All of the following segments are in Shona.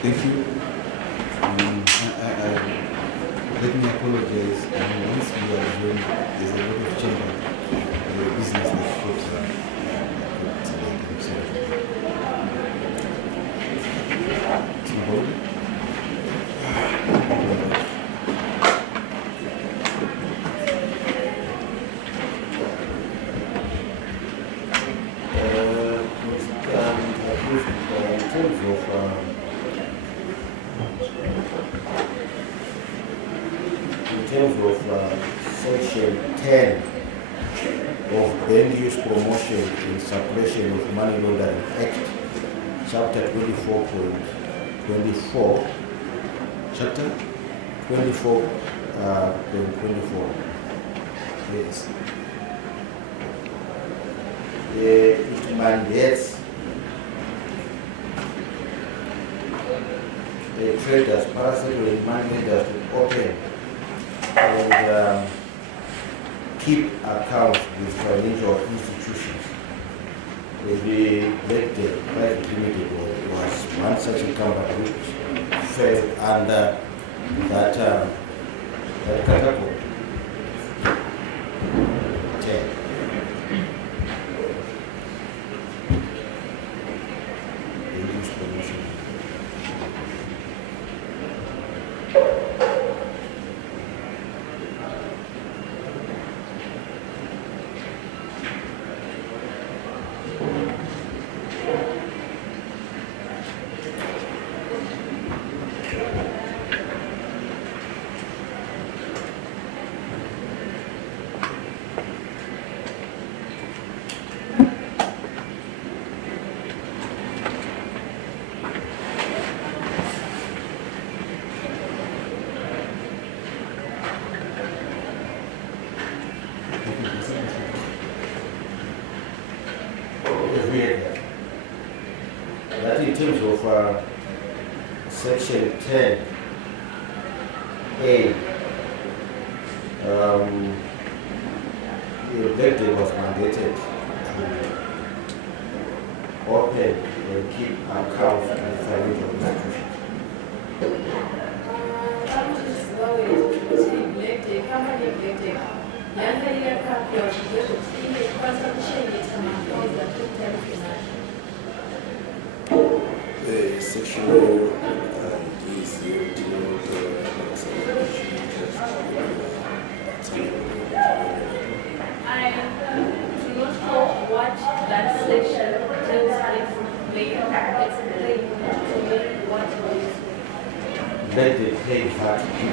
Thank you. Let me apologize. Once we are doing, there's a lot of change in the business that put today. I'm sorry. Chimombe? In terms of Section 10 of Land Use Promotion and Suppression of Money Laundering Act, Chapter 24.24, Chapter? 24.24. Yes. It mandates the traders, parasitical and money lenders to open and keep accounts with financial institutions. The Private Limited was one such a company which fell under that category. 10. English promotion. That in terms of Section 10A, the objective was mandated to open and keep accounts with financial institutions. Sexual is I do not know what that section tells me. Explain to me what it is. Let the pay VAT keep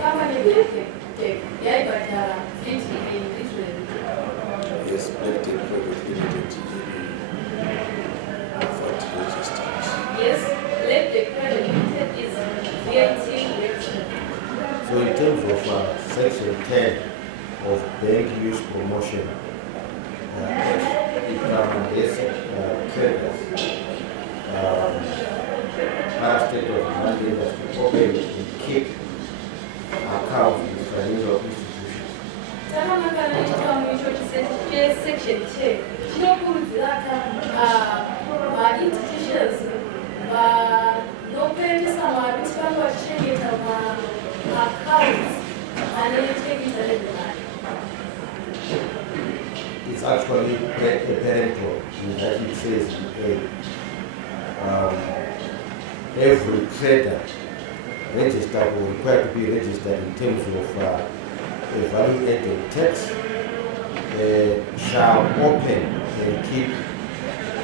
How many will take? Yeah, but 50 in Israel. yes, private limited registered. Yes, let the credit limited is VAT registered. So in terms of Section 10 of Bank Use Promotion, it mandates traders, state of money lenders to open and keep accounts with financial institutions. Section 10 chinokurudzira institutions vanopendesa mari kuti vange vachichengeta maaccounts anechekita nezvemari. It's actually a parental, that it says every trader registered or required to be registered in terms of a value-added tax shall open and keep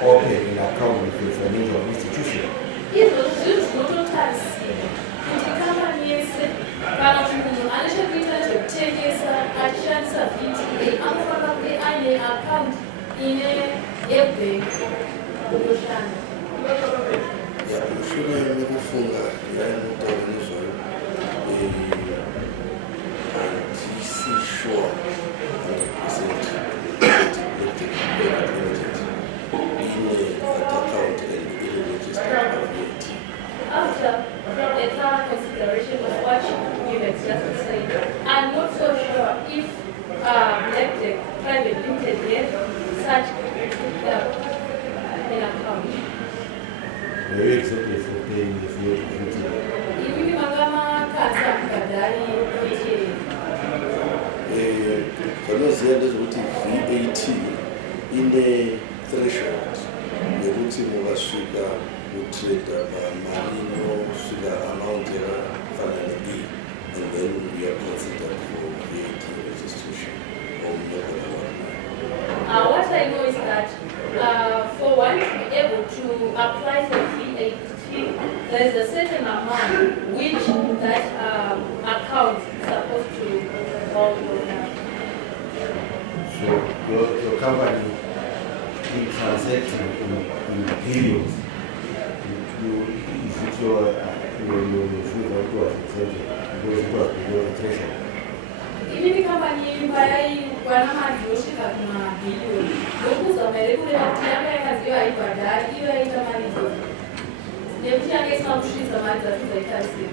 open an account with a financial institution. Izvo zvinhu zvinototarisira kuti kambani yese kana kuti munhu ane chekuita nezvekutengesa achishandisa VTA anofanira kunge aine akaunti ine yebhengi kunoshanda. Shure mekufunga yainotaura nezvayo handisi sure 100% kuti private limited ine that account and ine registered VAT. After the thorough consideration of what you given just saying, I'm not so sure if like the private limited have such an account. Were you exempted for paying the VAT? Imimi makamakadza mukadhari kuitire. Vanoziva ndezvekuti VAT ine threshold yekuti mukasvika kutreda pamari inosvika amount yakafanana iyi, and then we are considered for VAT registration or mnogona. What I know is that for one to be able to apply for VAT, there is a certain amount which that account is supposed to hold on. So your company is transacting in billions. Is it your food that was exempted because it was below the threshold? Imimi company imbayai wana mari yosvika kumabhiliyoni ndokuza here kureva kuti yanga yakaziva haibhadhari iyo yaita mari idzodzo nekuti yanga isina kusvitsa mari dzacho dzaitarisira.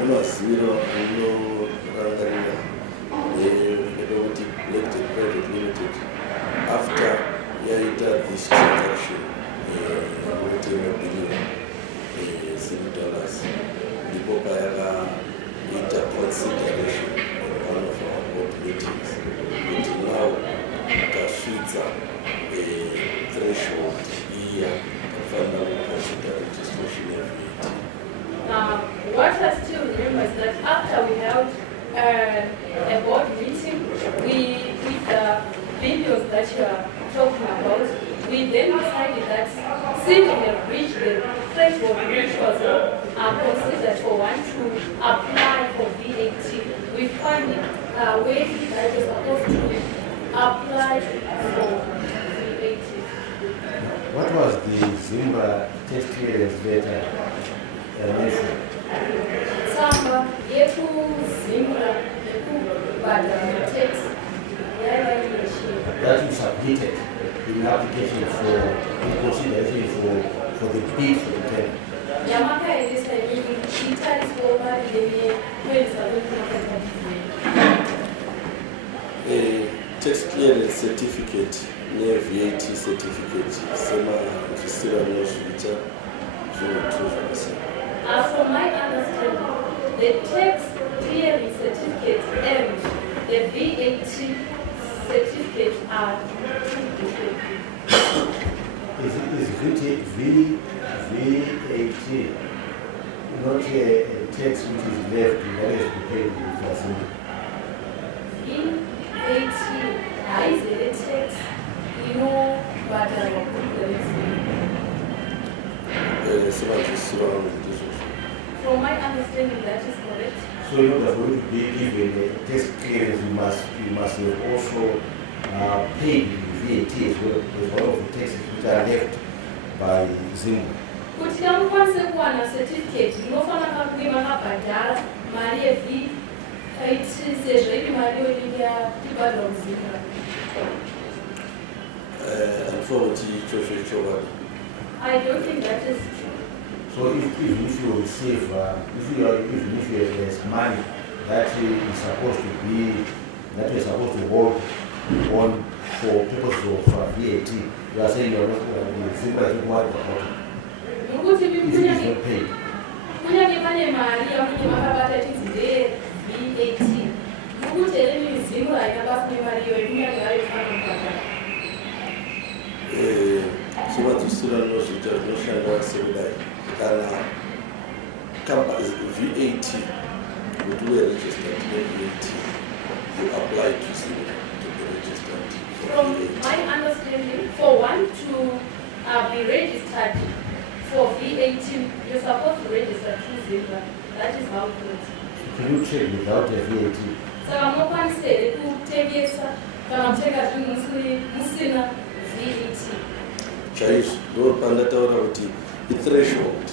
Nemaziviro anorangarira ekuti Elected Private Limited after yaita this transaction yekuti mabhiliyoni $0 ndipo payakaita consideration in one of our board meetings kuti now tasvitsa threshold iya tafanira kuconsider registration ya VAT. What I still remember is that after we held a board meeting, with the billions that you are talking about, we then decided that since we have reached the threshold which was considered for one to apply for VAT, we found a way that was supposed to apply for VAT. What was the Zimba test clearance letter mentioned? Samba yekuzimura nekubhadhara tax yaivainechii. That you submitted in application for consideration for the bid for the tender. Yamakaendesa imini itariswa mari yekuendesa kwekunakataizei. Tax clearance certificate ne-VAT certificate semabvisira munozviita zvinhu zvakasiyana. From my understanding, the tax clearance certificate and the VAT certificate are two different things. Is VAT not a tax which is left that is to be paid with facility? VAT is a tax, inobhadharwa kukurenzei. From my understanding, that is correct. So in order for you to be given a tax clearance, you must have also paid VAT as well as all of the taxes which are left by Zimba. Kuti mukwanise kuwana certificate, munofanira kunge makabhadhara mari yeVAT sezvo iri mari inenge yapibhadhwa kuZimba. I don't think that is true. So if you receive, if you have money that is supposed to be, that you're supposed to hold on for purposes of VAT, you are saying you're not Zimba is not worried about it. If it is not paid. Kunyange pane mari yamunenge makabata chinzi ndeyeVAT, nokuti here miZimba haina basa nemari iyoyo, kunyange hayo ifanira kubhadhara. Chimadzisira nozviita zvinoshanda sekudai kana VAT kuti uve registered ne-VAT you apply to Zimba to be registered for From VAT. my understanding, for one to be registered for VAT, you're supposed to register through Zimba. That is how it works. Can you trade without a VAT? Saka munokwanisa here kutengesa kana kutenga zvinhu musina VAT. Chaizvo ndopandataura kuti ithreshold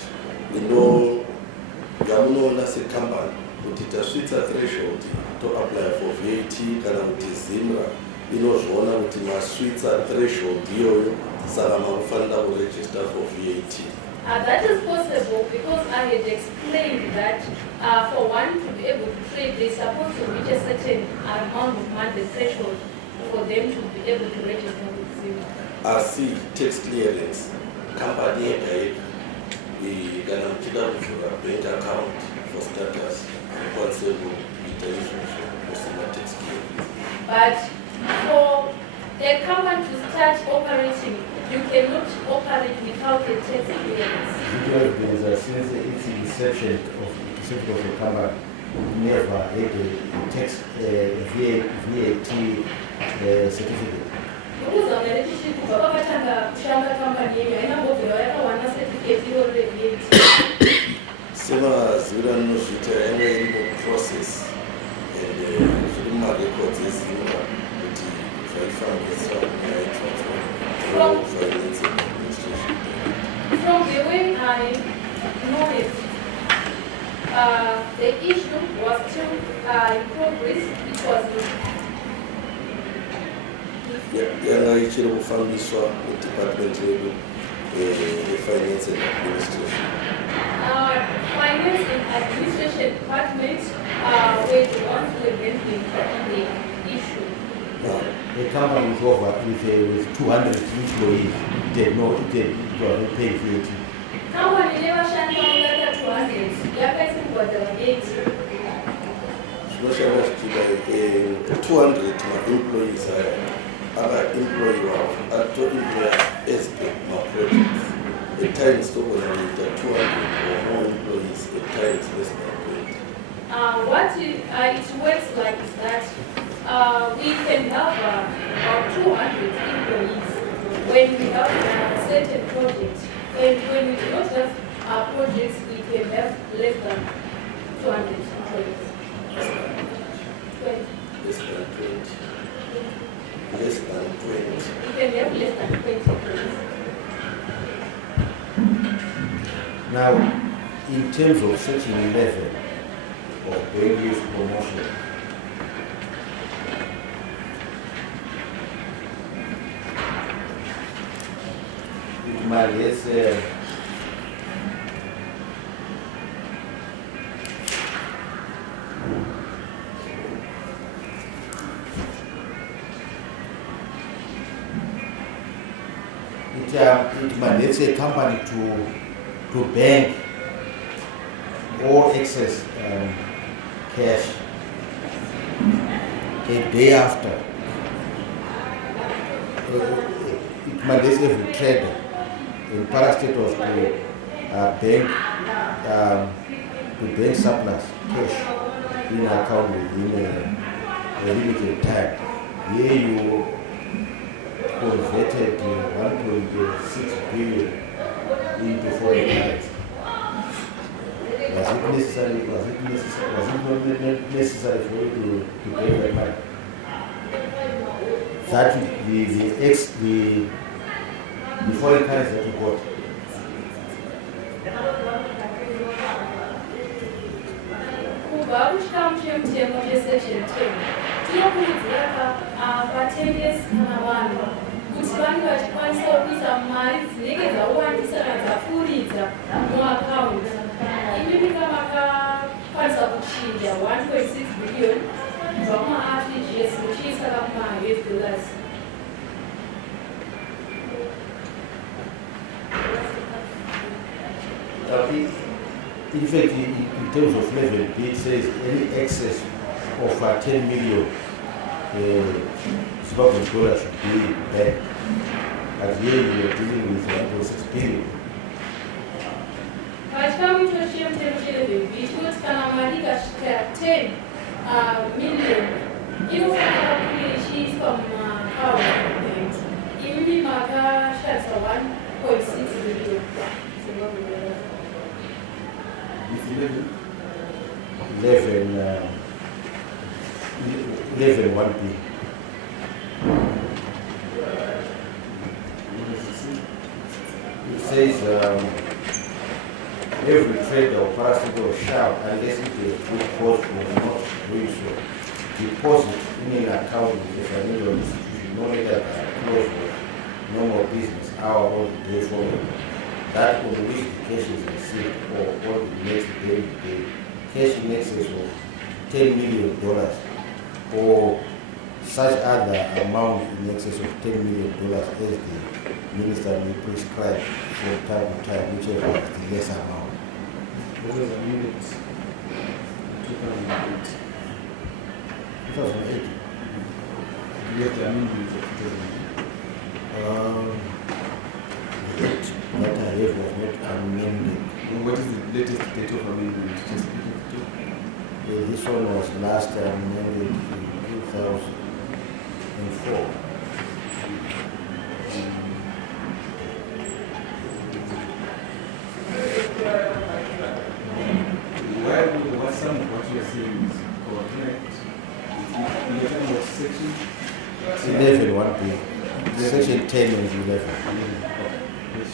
yamunoona sekambani kuti tasvitsa threshold to apply for VAT kana kuti Zimra inozviona kuti masvitsa threshold iyoyo saka makufanira kuregister for VAT. That is possible because I had explained that for one to be able to trade, they're supposed to reach a certain amount of money, the threshold, for them to be able to register with Zimba. Asi tax clearance company yega yega kana muchida kuvhura bank account for starters mukwanise kuita izvozvo musina tax clearance. But for a company to start operating, you cannot operate without a tax clearance. Since its inception of the company, never had a tax VAT certificate. Ukuza ngalechichi kubva pakatanga kushanda company yenyu hainambobvira yakawana certificate iroro reVAT. Semazivira anozviita yanga iri muprocess and zviri mumarecords ezimba kuti zvaifambiswa nyaya idzodzo finance and administration. From the way I know it, the issue was still in progress. It was yanga ichiri kufambiswa mudepartment redu refinance and administration. Finance and administration department were the ones who were handling the issue. The company was over with 200 employees. It was not paying VAT. Company never shut down that 200. Yakaisi kubhadhara VAT. Zvinoshanda zvichida 200 ma-employees aya akaemployiwa atoemploya as per ma-projects. At times togona kuita 200 or more employees, at times less than 20. What it works like is that we can have about 200 employees when we have certain projects. And when we do not have projects, we can have less than 200 employees. 20. Less than 20. Less than 20. We can have less than 20 employees. Now, in terms of Section 11 of bank use promotion, it might it mandates a company to bank all excess cash a day after. It mandates every trader in parastatals to bank surplus cash in account within a limited time. Here you converted 1.6 billion into foreign currency. Was it not necessary for you to pay that money? That the foreign currency that you got. Kubva kuchikamu chemutemo chesection 10 tinokurudzira vatengesi kana vanhu kuti vange vachikwanisa kuisa mari dzinenge dzawandisa kana dzapfuuridza muakaunti. Imi makakwanisa kuchinja 1.6 billion kubva kuma-RTGS muchiisa kuma-US dollars. In fact, in terms of level B, it says any excess of 10 million Zimbabwean dollars should be back. But here we are dealing with 1.6 billion. Pachikamu icho chemutemo che11B chinoti kana mari ikasvika 10 million inofanira kunge ichiiswa mumaakaunti. Imi makashandisa 1.6 billion Zimbabwean dollars. 11 1B. It says every trader or parasite shall, unless it is good cause for not doing so, deposit in an account with the financial institution no later than close of normal business hour or the day following. That on which the cash is received or on the next day, cash in excess of $10 million or such other amount in excess of $10 million as the minister may prescribe from time to time, whichever is the less amount. What was amended in 2008? 2008. We have the amendment of 2008. That I have was not amended. And what is the latest date of amendment? Just This one was last amended in 2004. what some of what you are saying is correct? You're talking about section? 11, 1B. Section 10 and 11. Yes.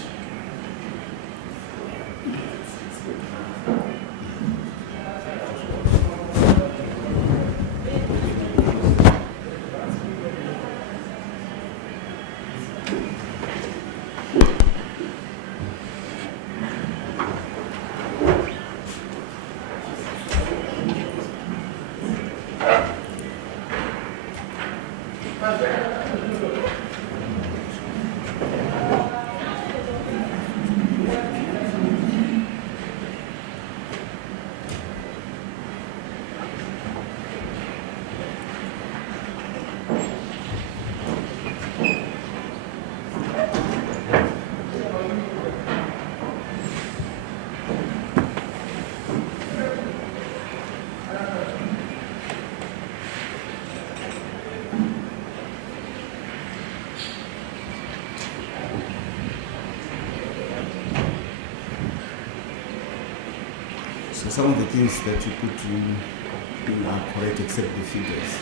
So some of the things that you put in are correct except the figures.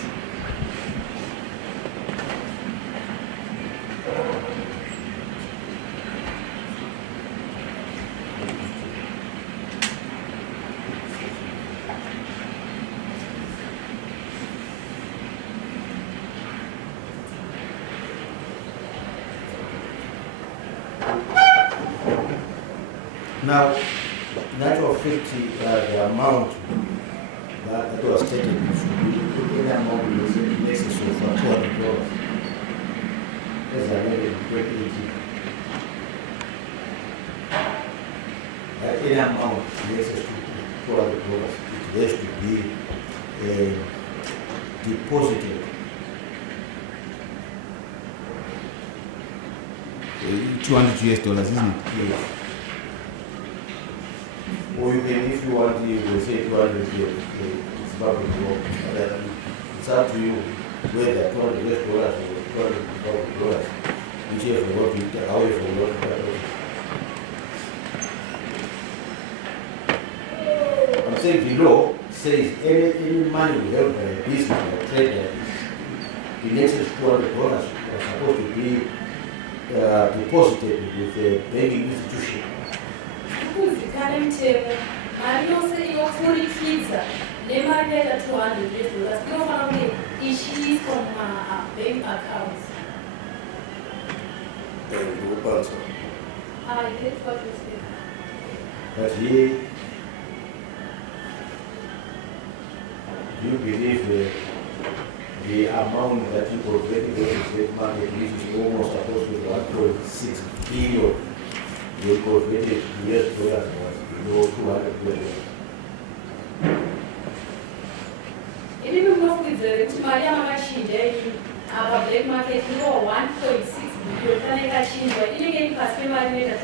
Now, that of 50, the amount that was stated should be any amount in excess of $200. As I read in 2018. Any amount in excess of $200, it has to be deposited. $200 US, isn't it? Yes. Or you can, if you want, you will say 200 it's public law. It's up to you whether $200 or $200, whichever what you take, however you want to. I'm saying the law says any money held by a business or a trader in excess of $200 are supposed to be deposited with a banking institution. Mtemo mari yose inopfurikidza nemari yaita $200 inofanira kunge ichiiswa mumabank accounts. Ndikupanzwa. I get what you say. But here, do you believe the amount that you provide in the market is almost supposed to be 1.6 billion? You provided US dollars was below $200. Even if kuti mari yamakachinja apa black market ino 1.6 billion kana ikachinjwa inenge iri pasi pemari inoita $200.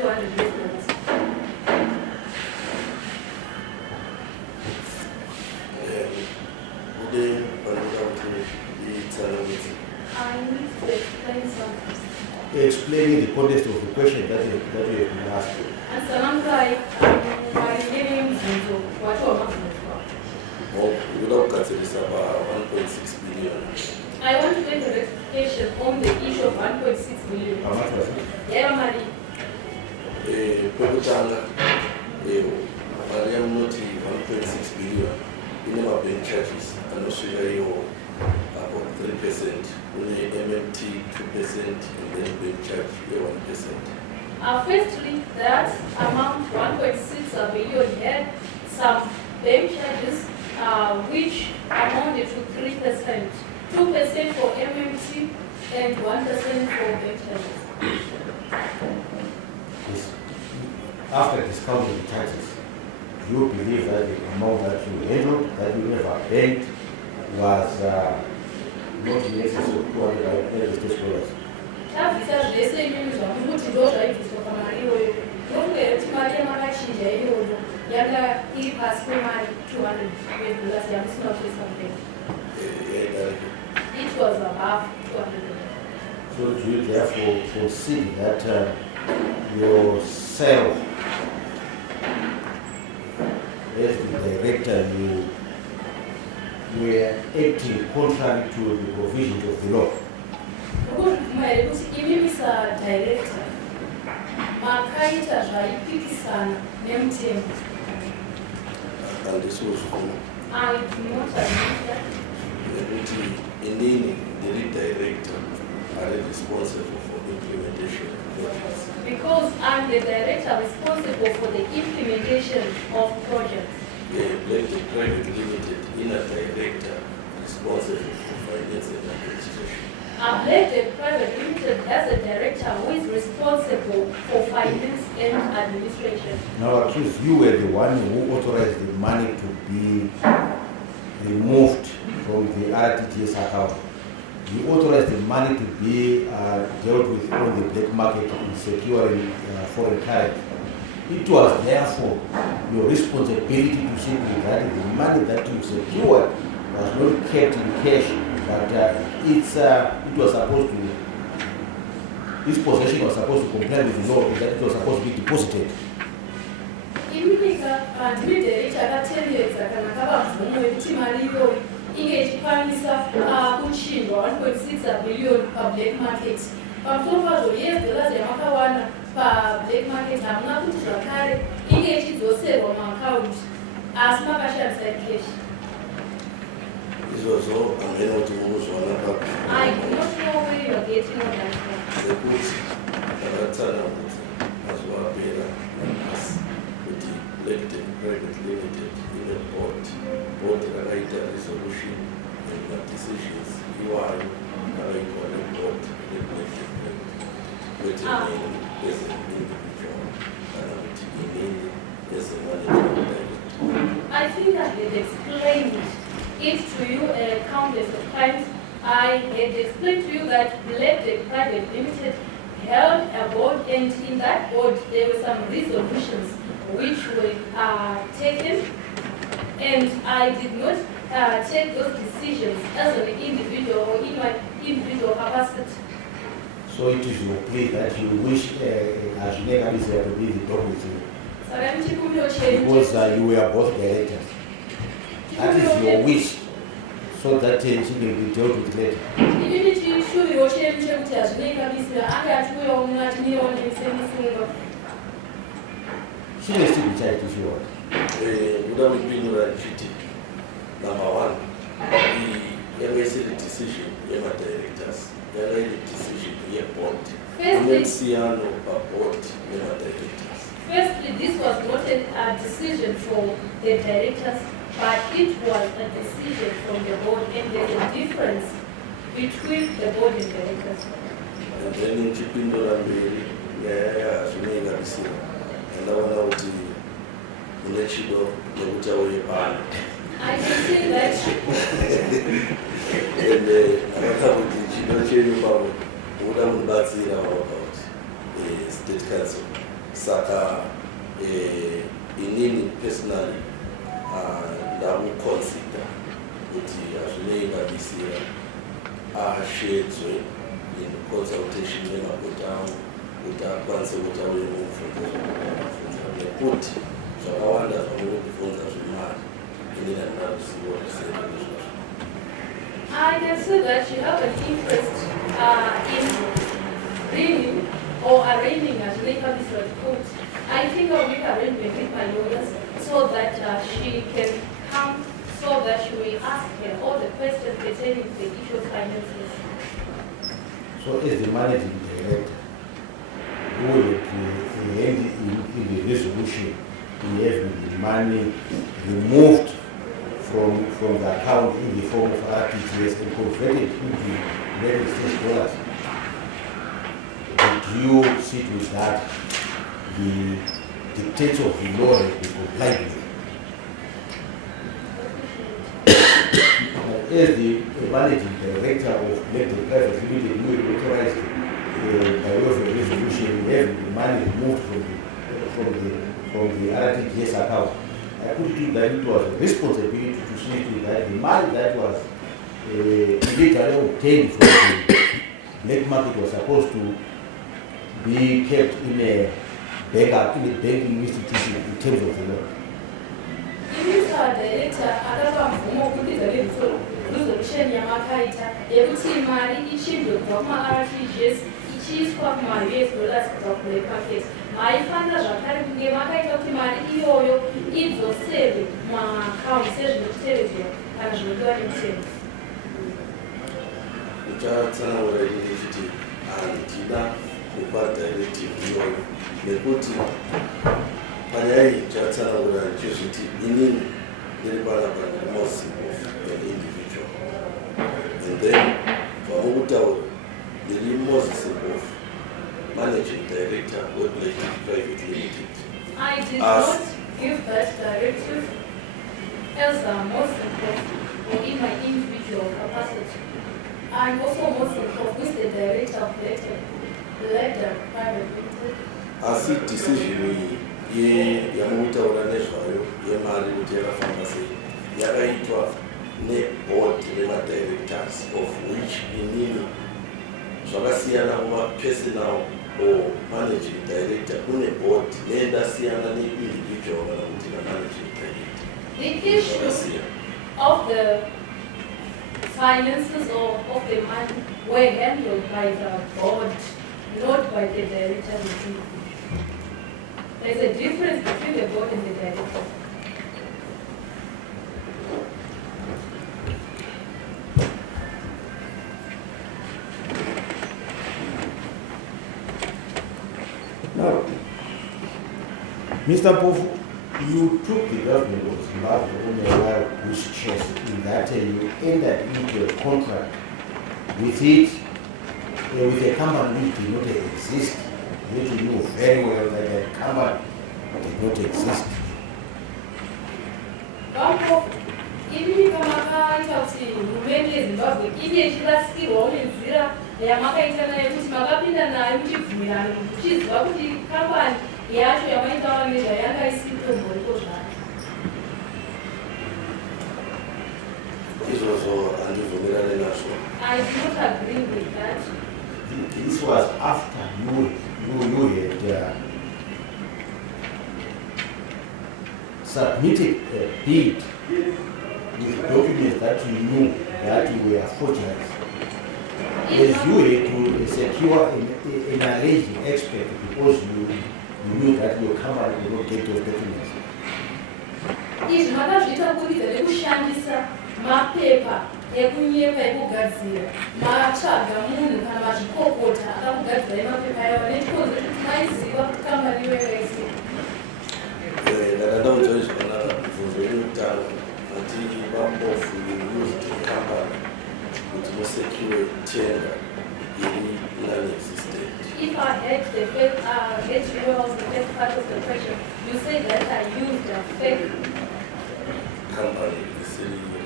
Ude panoda kuti itsanangidze. I need to explain something. Explaining the context of the question that you have been asked. And Salamkai, mari nemubvunzo wacho wamabvunzwa. Unoda kugadzirisa pa 1.6 billion. I want to make a rectification on the issue of 1.6 billion. How much was it? Yaiva mari Pekutanga, mari yamunoti 1.6 billion ine mabank charges anosvika iwo about 3%, une MMT 2%, and then bank charge 1%. Firstly, that amount 1.6 billion had some bank charges which amounted to 3%. 2% for MMT, and 1% for charges. After discounting the charges, do you believe that the amount that you handled, that you ever banked, was not in excess of $200? Tabvisa zvese imweni zvamuti ndo zvaibviswa pamari iyoyo. Ndokunge kuti mari yamakachinja iyoyo yanga iri pasi pemari $200 yamusina kutoisa mupengo. It was above $200. So do you therefore foresee that yourself as the director, you were acting contrary to the provisions of the law? Ndokuzvibvuma here kuti imi director makaita zvaipikisana nemutemo. Handisi kuzvifuna. I do not admit that. Nekuti inini ndiri director are responsible for implementation. Because I'm the director responsible for the implementation of projects. Like the private limited in a director responsible for finance and administration. I've left the private limited as a director who is responsible for finance and administration. Now, accused, you were the one who authorized the money to be removed from the RTGS account. You authorized the money to be dealt with on the black market in securing foreign currency. It was therefore your responsibility to see that the money that you secured was not kept in cash, but it was supposed to, this possession was supposed to comply with the law, that it was supposed to be deposited. Imunika ndiri chakatenderedza kana kava mvumo yekuti mari iyoyo inge ichikwanisa kuchinjwa 1.6 billion pablack market. Pamusoro pazvo US$ yamakawana pablack market hamuna kuti zvakare inge ichidzoserwa muaccount asi makashandisa cash. Izvozvo hamene kuti mukuzviona papi. I do not know where you are getting all that from. Sekuti takatsanangudza mazuva apera asi kuti Black Private Limited ine board rakaita resolution and decisions iwayo akaitwa neboard reBlack kwete nini as an individual kana kuti inini as a managing director. I think I had explained it to you countless of times. I had explained to you that Black Private Limited held a board, and in that board there were some resolutions which were taken, and I did not take those decisions as an individual or in my individual capacity. So it is your plea that you wish Ajineka is to be the top with you, because you were both directors. That is your wish, so that she will be dealt with later. She may still be charged if you want. Without being right, number one, the MSC decision, the directors, the decision, the board. Firstly, board, the directors. Firstly, this was not a decision from the directors, but it was a decision from the board, and there's a difference between the board and directors. And then in Chipindo and I can say that. And state council. Saka inini personally I will consider shades in consultation with our consultant put zvakawanda zvamunokufunza zvemari inini handina ruzivo rwese. I can say that you have an interest in bringing or arranging a legal court. I think I'll make arrangement with my lawyers so that she can come, so that she will ask her all the questions pertaining to the issue of finances. So as the managing director, who will in the resolution, we have the money removed from the account in the form of RTGS and converted into United States dollars. Would you see to it that the dictates of the law has been complied with? As the managing director of Medical Private Limited, you will authorize by way of a resolution, we have the money removed from the RTGS account. I put it that it was a responsibility to see to that the money that was illegally obtained from the black market was supposed to be kept in a banking institution in terms of the law. Director akapa mvumo kupinza resolution yamakaita yekuti mari ichibve kubva kuma-RTGS ichiiswa kuma-US dollars kubva ku-black market. Maifanira zvakare kunge makaita kuti mari iyoyo idzosere mumaakaunti sezvinotevedzwa kana zvinodiwa nemutemo. Uchatsanangura ini chiti handina kupa directive iyoyo nekuti panyaya iyi chatsanangura chizviti inini ndiri panapa ndimosi of an individual, and then pamukutaura ndiri Moses of managing director weBlack Private Limited. I did not give that directive as a Muslim or in my individual capacity. I'm also Muslim who is the director of Black Private Limited. Asi decision iyi yamutaura nezvayo yemari kuti yakafamba sei yakaitwa neboard remadirectors of which inini zvakasiyana kuma-personal or managing director kune board nendasiyana ne-individual kana kuti na-managing director. The issue of the finances or of the money were handled by the board, not by the director. There's a difference between the board and the director. Now, Mr. Mpofu, you took the government of Zimbabwe on a wild goose chase in that you entered into a contract with it, with a company which did not exist. You know very well that a company did not exist. Inini pamakaita kuti hurumende yeZimbabwe ine chirasirwa nenzira yamakaita nayo kuti makapinda nayo muchibvumirano muchiziva kuti kambani yacho yamaitaura nezvayo yanga isitomboriko zvake. Izvozvo handibvumirane nazvo. I do not agree with that. This was after you had submitted a bid with documents that you knew that you were forgeries. As you had to secure an alleged expert because you knew that your company would not get those documents. Izvi makazviita kubudikidza nekushandisa mapepa ekunyepa ekugadzira matsvaga munhu kana mazvikokota akakugadzira emapepa iwayo nechikonzero kuti maiziva kuti kambani iyoyo yaisi. Kana ndaudza zvakanaka bvunzo yekutanga kuti vaMpofu used company kuti musecure tender iri non-existent. If I had the first, get you know the first part of the question, you said that I used a fake Company is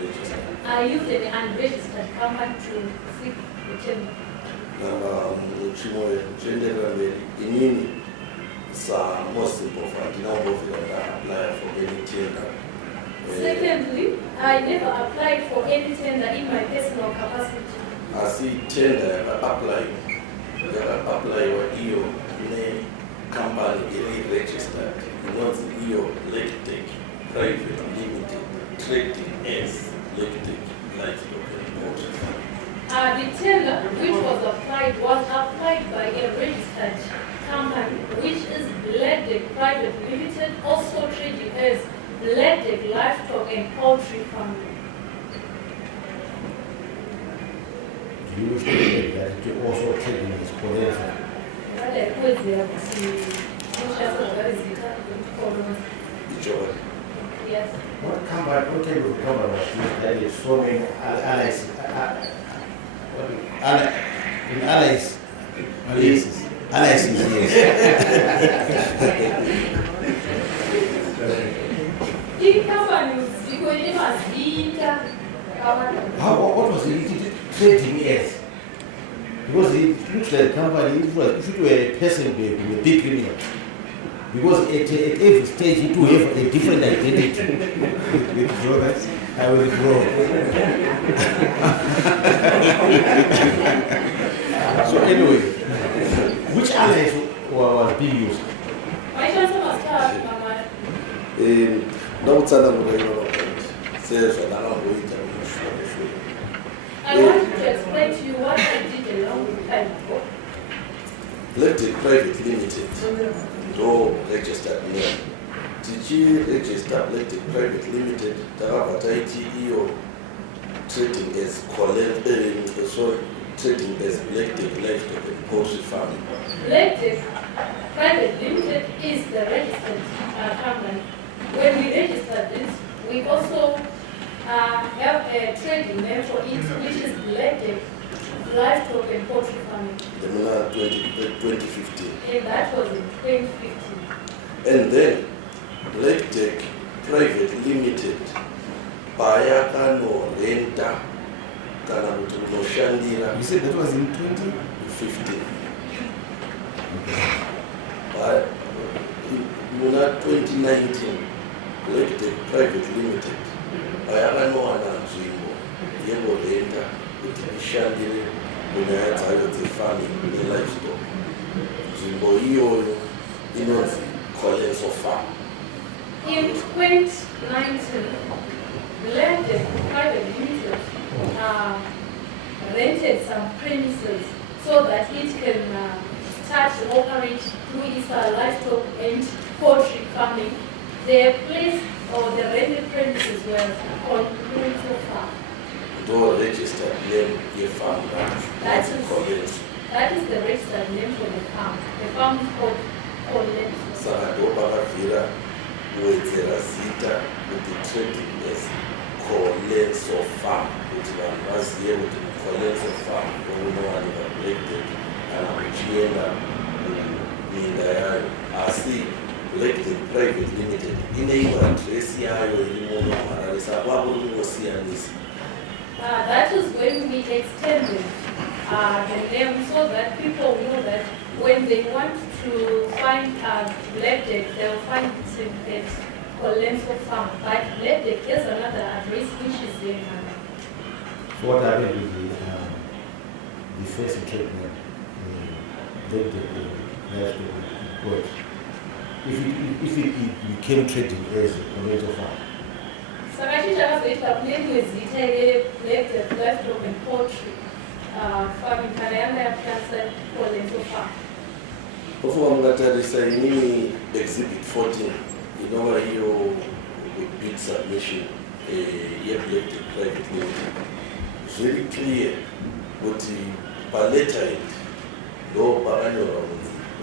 registered. I used an unregistered company to seek the tender. Chimombe kuenderera mberi inini saMoses Mpofu handina kumbofika ndaapply for any tender. Secondly, I never applied for any tender in my personal capacity. Asi tender yaka-applyiwa iyo ne-company iri-registered inonzi iyo Lectech Private Limited trading as Lectech Livestock and Poultry Farm. The tender which was applied by a registered company which is Lectech Private Limited, also trading as Lectech Livestock and Poultry Farm. You wish to make that you also trading is potential. Ichova. Yes. What type of company was this that is so many allies? In allies. Aliases. Allies, yes. What was it trading as? Because it looks like a company, if it were a person, it would be a big criminal. Because at every stage, it will have a different identity. Withdraw that. I will withdraw. So anyway, which allies was being used? I want to explain to you what I did a long time ago. Elected Private Limited, no registered name. Did you register Elected Private Limited? Or trading as trading as Elected Livestock and Poultry Farming. Elected Private Limited is the registered company. When we register this, we also have a trading name for it, which is Elected Livestock and Poultry Farming. The 2015. And that was in 2015. And then Elected Private Limited Bayakano Renta Kana Shandira You said that was in 20? 15. But in 2019, Elected Private Limited Bayakano Anazimo Yebo Renta Shandira Munyaya Tayo the farming the livestock. Zimbo Iyo Inozi Collins of Farm. In 2019, Elected Private Limited rented some premises so that it can start to operate through its livestock and poultry farming. The place or the rented premises were called Mpofu Farm. Do registered name your farm That is Collins. That is the registered name for the farm. The farm is called Collins. Sakadoba Kavira with the Rasita with the trading as Collins of Farm, which was here with the Collins of Farm, who know and elected and Chiena in the RC Elected Private Limited. In a address here, That is when we extended the name so that people know that when they want to find Elected, they'll find it at Collins Farm. But Elected is another address which is in. So what happened with the first treatment? If it became trading as a commercial farm. Sakachita kazoita kunenge zita Elected Livestock and Poultry farming kana yanga yapyansa Collins Farm. Before I'm going to say, Exhibit 14, you know, your bid submission, elected private limited. It's very clear what the letter law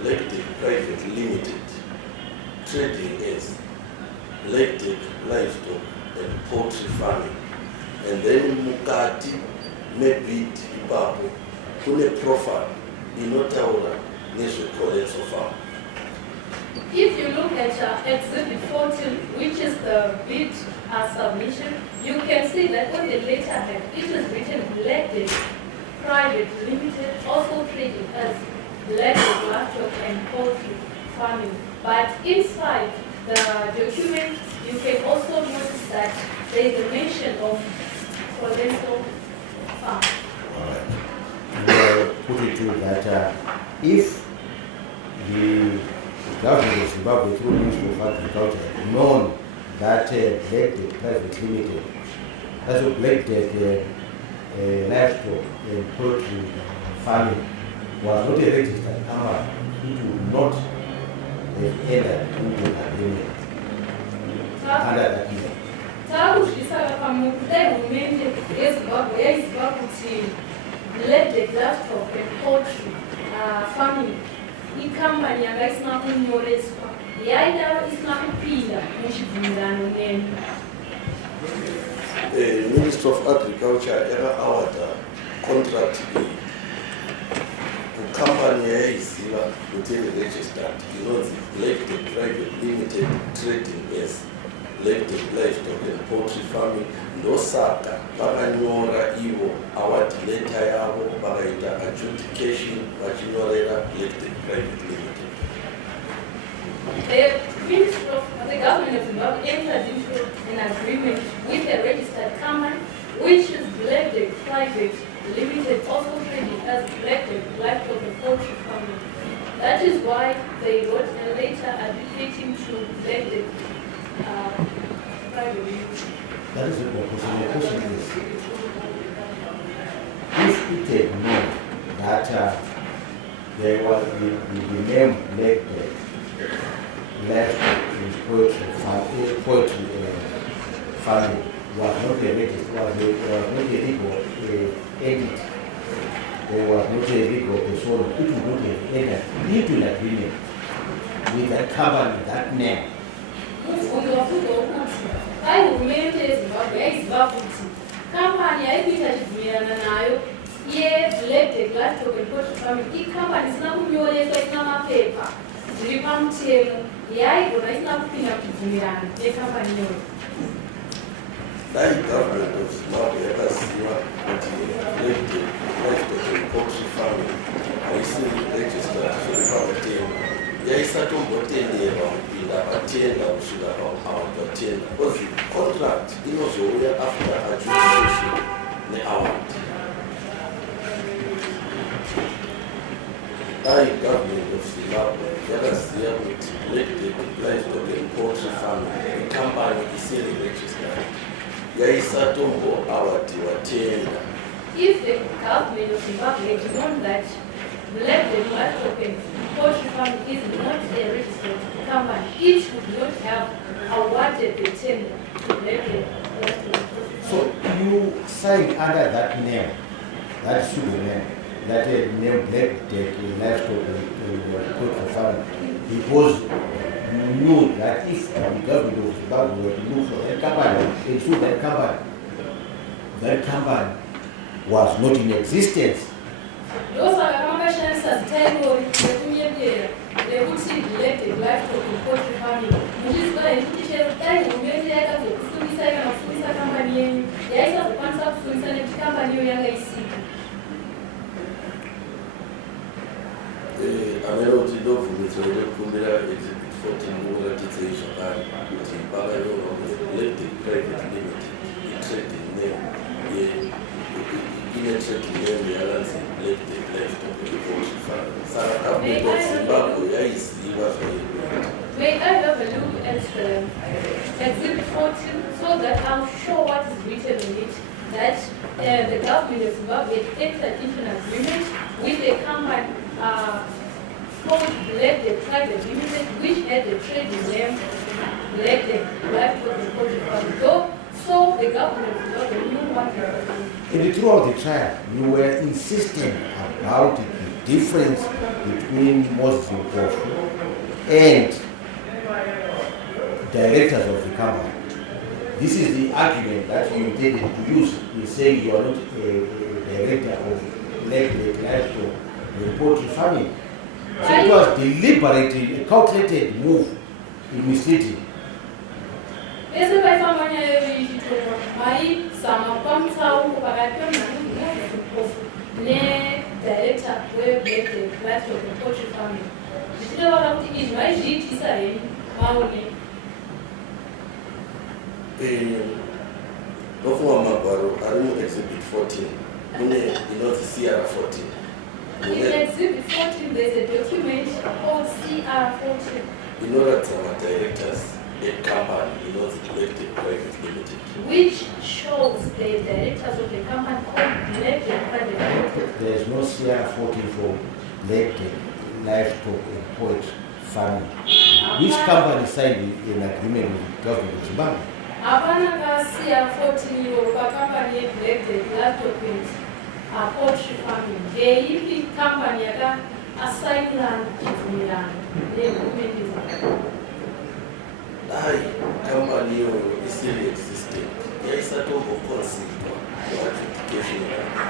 elected private limited trading as elected livestock and poultry farming. And then Mukati mebit ipapo kune profile inotaura nezve Collins Farm. If you look at Exhibit 14, which is the bid submission, you can see that on the letterhead, it is written Elected Private Limited, also trading as Elected Livestock and Poultry Farming. But inside the document, you can also notice that there is a mention of Collins Farm. Put it to that if the government of Zimbabwe through Ministry of Agriculture had known that Elected Private Limited, that's what Elected livestock and poultry farming was not a registered company, it would not have entered into an agreement under that year. Takuzvisaka pamukudai hurumende yeZimbabwe yaiziva kuti Elected Livestock and Poultry Farming ikambani yanga isina kunyoreswa yaidaro isina kupinda muchibvumirano nemi. Ministry of Agriculture yakaawada contract iyi kukampani yaiziva kuti registered inonzi Elected Private Limited Trading as Elected Livestock and Poultry Farming, ndosaka vakanyora ivo award letter yavo vakaita adjudication vachinyorera Elected Private Limited. The government of Zimbabwe entered into an agreement with a registered company, which is Elected Private Limited, also trading as Elected Livestock and Poultry Farming. That is why they wrote a letter advocating to Elected Private Limited. That is the question. The question is, if we take note that there was the name Elected Livestock and Poultry Farming was not a register, was not a legal entity. There was not a legal persona. It would not have entered into an agreement with that company, that name. Hurumende yeZimbabwe yaiziva kuti kampani yaikuita chibvumirana nayo yeBelected Livestock and Poultry Farming ikampani isina kunyoreswa, isina mapepa zviri pamutemo, yaigona isina kupinda kuchibvumirana nekampani iyoyo. Dai government of Zimbabwe yakaziva kuti Elected Livestock and Poultry Farming haisi registered zviri pamutemo, yaisatombotenderwa kupinda patenda kusvika patenda, because contract inozouya after adjudication neaward. Dai government of Zimbabwe yakaziva kuti Elected Livestock and Poultry Farming company isiri registered, yaisatomboawadiwa tenda. If the government of Zimbabwe had known that Elected Livestock and Poultry Farming is not a registered company, it would not have awarded the tender to Elected Livestock and Poultry Farming. So you signed under that name, that pseudonym, that name Elected Livestock and Poultry Farming, because you knew that if the government of Zimbabwe were to look for that company, and sue that company was not in existence. Ndosaka kamakashandisa zita irori rekunyepera rekuti Elected Livestock and Poultry Farming, muchiziva here kuti chero dai hurumende yakazokufundisa kana kufundisa kampani yenyu yaisazokwanisa kufundisa nekuti kampani iyo yanga isika. Amene kuti ndobvumidzwa rekukumbira exhibit 14 muratidze zvakare kuti pakanyorwa kuti Elected Private Limited trading name ine trading name yakanzi Elected Livestock and Poultry Farming. Saka government of Zimbabwe yaiziva zvairikuita. May I have a look at exhibit 14 so that I'm sure what is written in it, that the government of Zimbabwe entered into an agreement with a company called Elected Private Limited, which had the trading name Elected Livestock and Poultry Farming. So the government of Zimbabwe knew what they were doing. And throughout the trial, you were insisting about the difference between Moses Mpofu and directors of the company. This is the argument that you intended to use in saying you are not a director of Elected Livestock and Poultry Farming. So it was deliberately a calculated move in misleading. Ese vaifamba nyaya yoichitoma vaizama pamutsaungu pakati pemhando Mpofu nedirector weBelected Livestock and Poultry Farming, zvichireva kuti izvi vaizviitisa henyu maone. Nofunga magwaro ari muexhibit 14 mune inonzi CR 14. In exhibit 14 there's a document called CR 14 inoratidza madirectors company inonzi Elected Private Limited, which shows the directors of the company called Elected Private Limited. There is no CR 14 for Elected Livestock and Poultry Farming. Which company signed an agreement with the government of Zimbabwe? Hapana ka CR 14 iyo pakampani yeBelected Livestock and Poultry Farming. Ndeipi company yakasainirana chibvumirano nehurumende yeZimbabwe. hayi company iyoyo isili existing yaisatombokonsitwa adjudication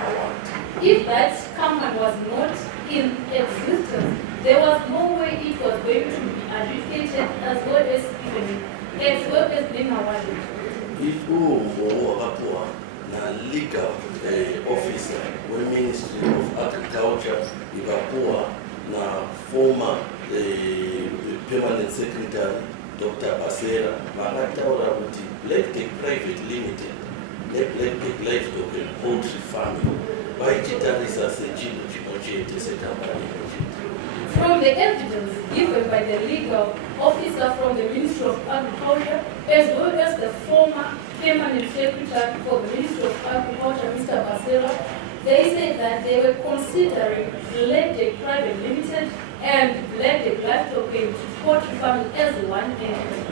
award. If that company was not in existence, there was no way it was going to be adjudicated as well as being awarded. If wakapuwa na legal officer we-Ministry of Agriculture ikapuwa na former permanent secretary Dr. Basera vakataura kuti Black Tech Private Limited neBlack Tech Livestock and Poultry Farming vaichitarisa sechinhu chinochete sekambani inochete. From the evidence given by the legal officer from the Ministry of Agriculture, as well as the former permanent secretary for the Ministry of Agriculture, Mr. Basera, they said that they were considering Black Tech Private Limited and Black Tech Livestock and Poultry Farming as one entity.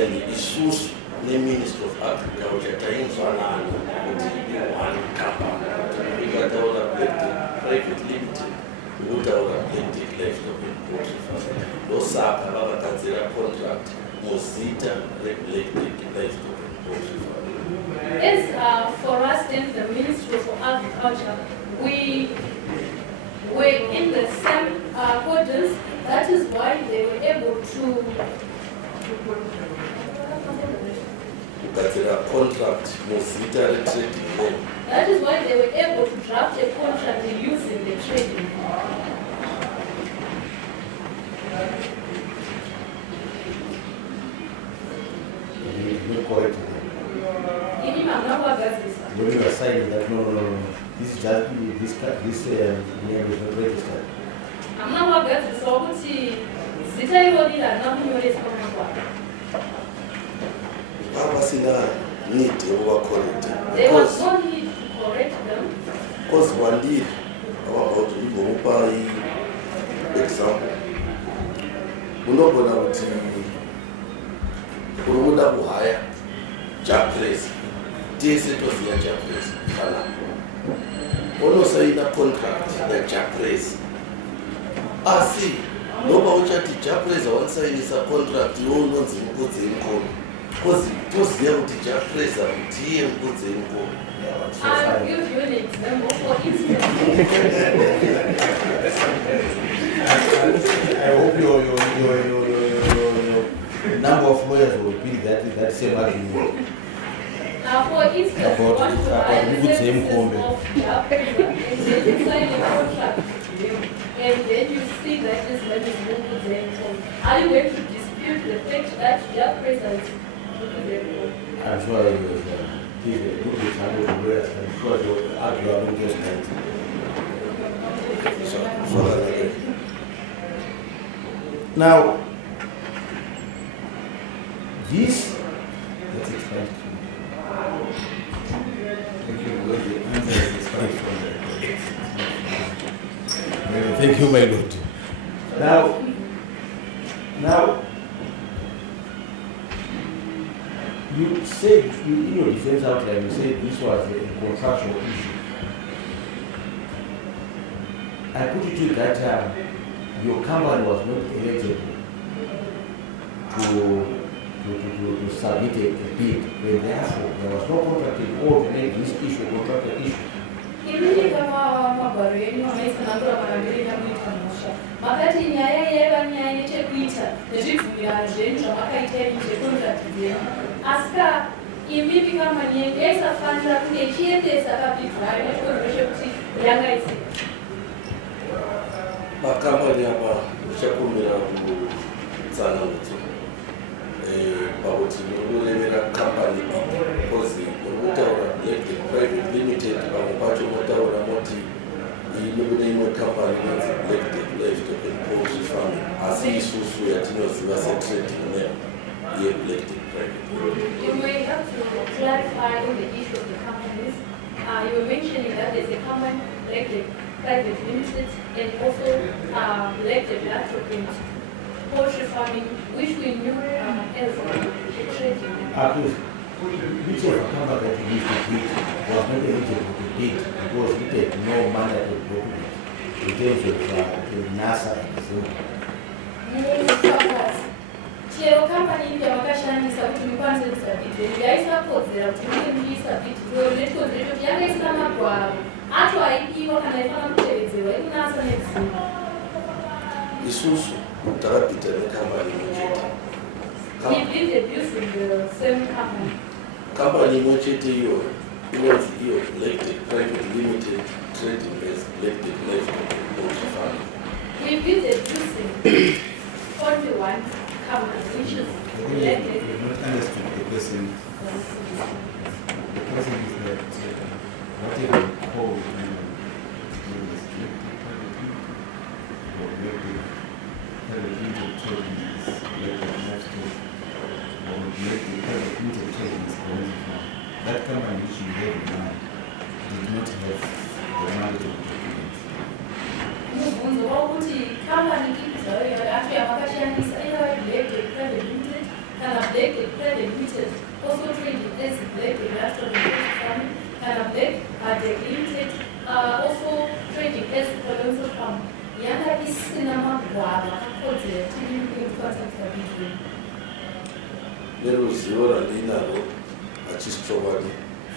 And isusu neMinistry of Agriculture tainzwanana kuti one company ikataura Black Tech Private Limited ikutaura Black Tech Livestock and Poultry Farming ndosaka vakagadzira contract muzita reBlack Tech Livestock and Poultry Farming. As for us in the Ministry of Agriculture, we were in the same accordance. That is why they were able to kugadzira contract muzita reTrading name. That is why they were able to draft a contract using the trading. You correct them. Ini mangaba gazisa. When you are signing that, no, this is just this name is not registered. Mangaba gazisa ukuthi zita iwodila namunyoresa kwa. Havasina need yekuvakorrekta There was no need to correct them. because vandiri avabva kuti ndigomupa example. Unogona kuti uri kuda kuhaya japress tese toziva japress kana unosaina contract yajapress asi ndoba uchati japress awansainisa contract iwo unonzi mukudze mukono because toziva kuti japress kuti iye mukudze mukono. I'll give you an example. For instance, I hope your number of lawyers will be that same argument. for instance, About- want to about buy who the would say services Mpofu. of and then you sign a contract, and then you see that this money is moved there. Are you going to dispute the fact that your presence is there? I'm sure you will give a good example of lawyers. I'm sure you will argue about just that. Now, this, let's explain to you. Thank you. Well, the answer is explained from the Thank you, my lord. Now, you said, in your defense outline, you said this was a contractual issue. I put it to you that your company was not eligible to submit a bid, and therefore there was no contract at all to make this issue a contractual issue. Ini kama mabaro yenu wanaisanaura makambiri namuita musha. Makati nyaya yeva nyaya nechekuita nezvibvumirano zvenyu zvamakaita zvekontrakt dzenyu. Asika imimi kambani yenyu yaisafanira kunge ichiendesa kabhidhari nechikonzero chekuti yanga isika. Makambani apa ndichakumbira kutsanangudzo pakuti murikurevera kambani because murikutaura Black Tech Private Limited pamwe pacho motaura moti ine imwe kambani inonzi Black Tech Livestock and Poultry Farming asi isusu yatinoziva seTrading name yeBlack Tech Private Limited. You may have to clarify on the issue of the companies. You were mentioning that there's a company, Black Tech Private Limited, and also Black Tech Livestock and Poultry Farming, which we knew as trading. Whichever company that you used to bid was not eligible to bid because it had no mandatory document in terms of the NASA and so on. Many factors. chero kambani ipi yamakashandisa kuti mukwanise kusabhidhi yaisakodzera kuti munge muchiisabhidhi netikodzera kuti yakaisina magwaro acho aidiwa kana ifana kutevedzerwa ikunasa nedziva. isusu takapita nekambani imwechete. He did abusing the same company. Kambani imwechete iyoyo inonzi iyo Electric Private Limited Trading as Electric Livestock Poultry Farm. He did abusing only one company, which is elected. You not understood the person. The person is that whatever you call or electric private limited trading is electric livestock or electric private limited trading is going on. That company which you have in mind did not have the mandatory documents. Mubvunzo wakuti company ipi zvayo yacho yamakashandisa inova elected private limited kana elected private limited also trading as elected livestock farming kana elected limited also trading as producer farm yanga isina magwaro akakodzera kuti ikwanisa kusabhidhi. Neruzivo randinaro hachisichokwadi.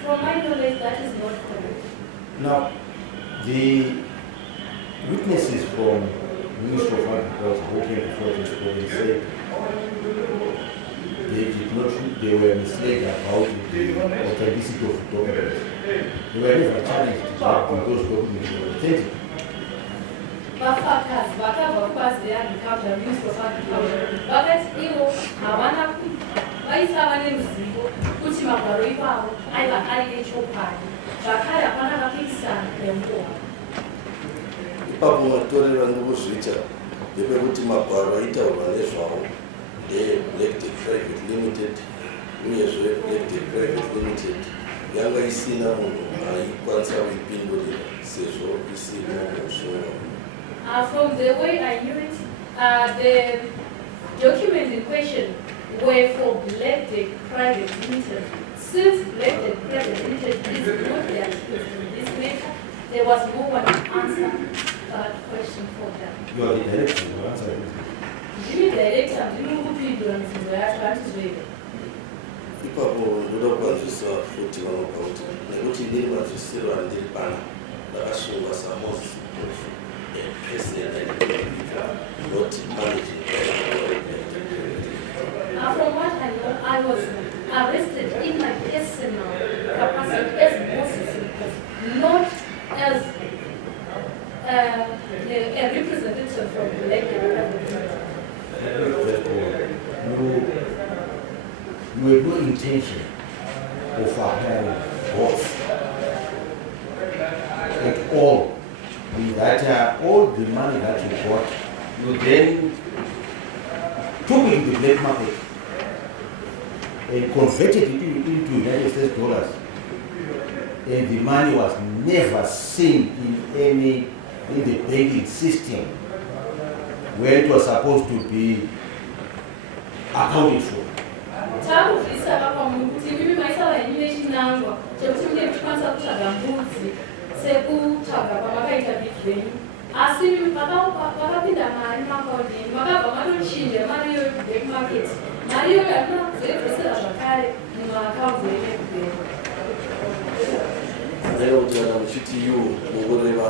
From my knowledge, that is not correct. Now, the witnesses from Minister of Agriculture who came before this court, they said they were misled about the authenticity of the documents. They were never challenged that those documents were authentic. Vafakazi vakabva kubazi reagriculture Ministry of Agriculture vakati ivo havana vaisava neruzivo kuti magwaro ipapo aiva ari echokwadi zvakare hapana kapikisana nemuowa. Ipapo matorero andikuzviita ndepekuti magwaro aitaurwa nezvawo ndeelected private limited uyezve elected private limited yanga isina munhu aikwanisa kuipindurira sezvo isina musunga. From the way I knew it, the documents in question were for elected private limited. Since elected private limited is not the experts in this matter, there was no one to answer that question for them. You are the director, you answer it. Ndimi director, ndimi kupindura mibvunzo yacho handizveve. Ipapo ndoda kuvanzwisa futi vanobva kuti nekuti ndiri manzwisiro andiri pana ndakasungwa saMoses Mpofu, a person not managing. From what I know, I was arrested in my personal capacity as Moses Mpofu, not as a representative from the elected private. You had no intention of hiring boss at all. With that, all the money that you got, you then took it to the black market and converted it into United States dollars. And the money was never seen in the banking system where it was supposed to be accounted for. Takubvisa papamunhu kuti mimi maisava henyu nechinangwa chekuti munge muchikwanisa kutsvaga mbudzi sekutsvaga pamakaita bhigi renyu, asi pakapinda mari muakaunti yenyu makabva matochinja mari iyoyo kublack market, mari iyoyo hakuna kuzoibvesera zvakare mumaakaunti yenyu ekubhengi. Ndaya kuti kana muchiti iwo mungoreva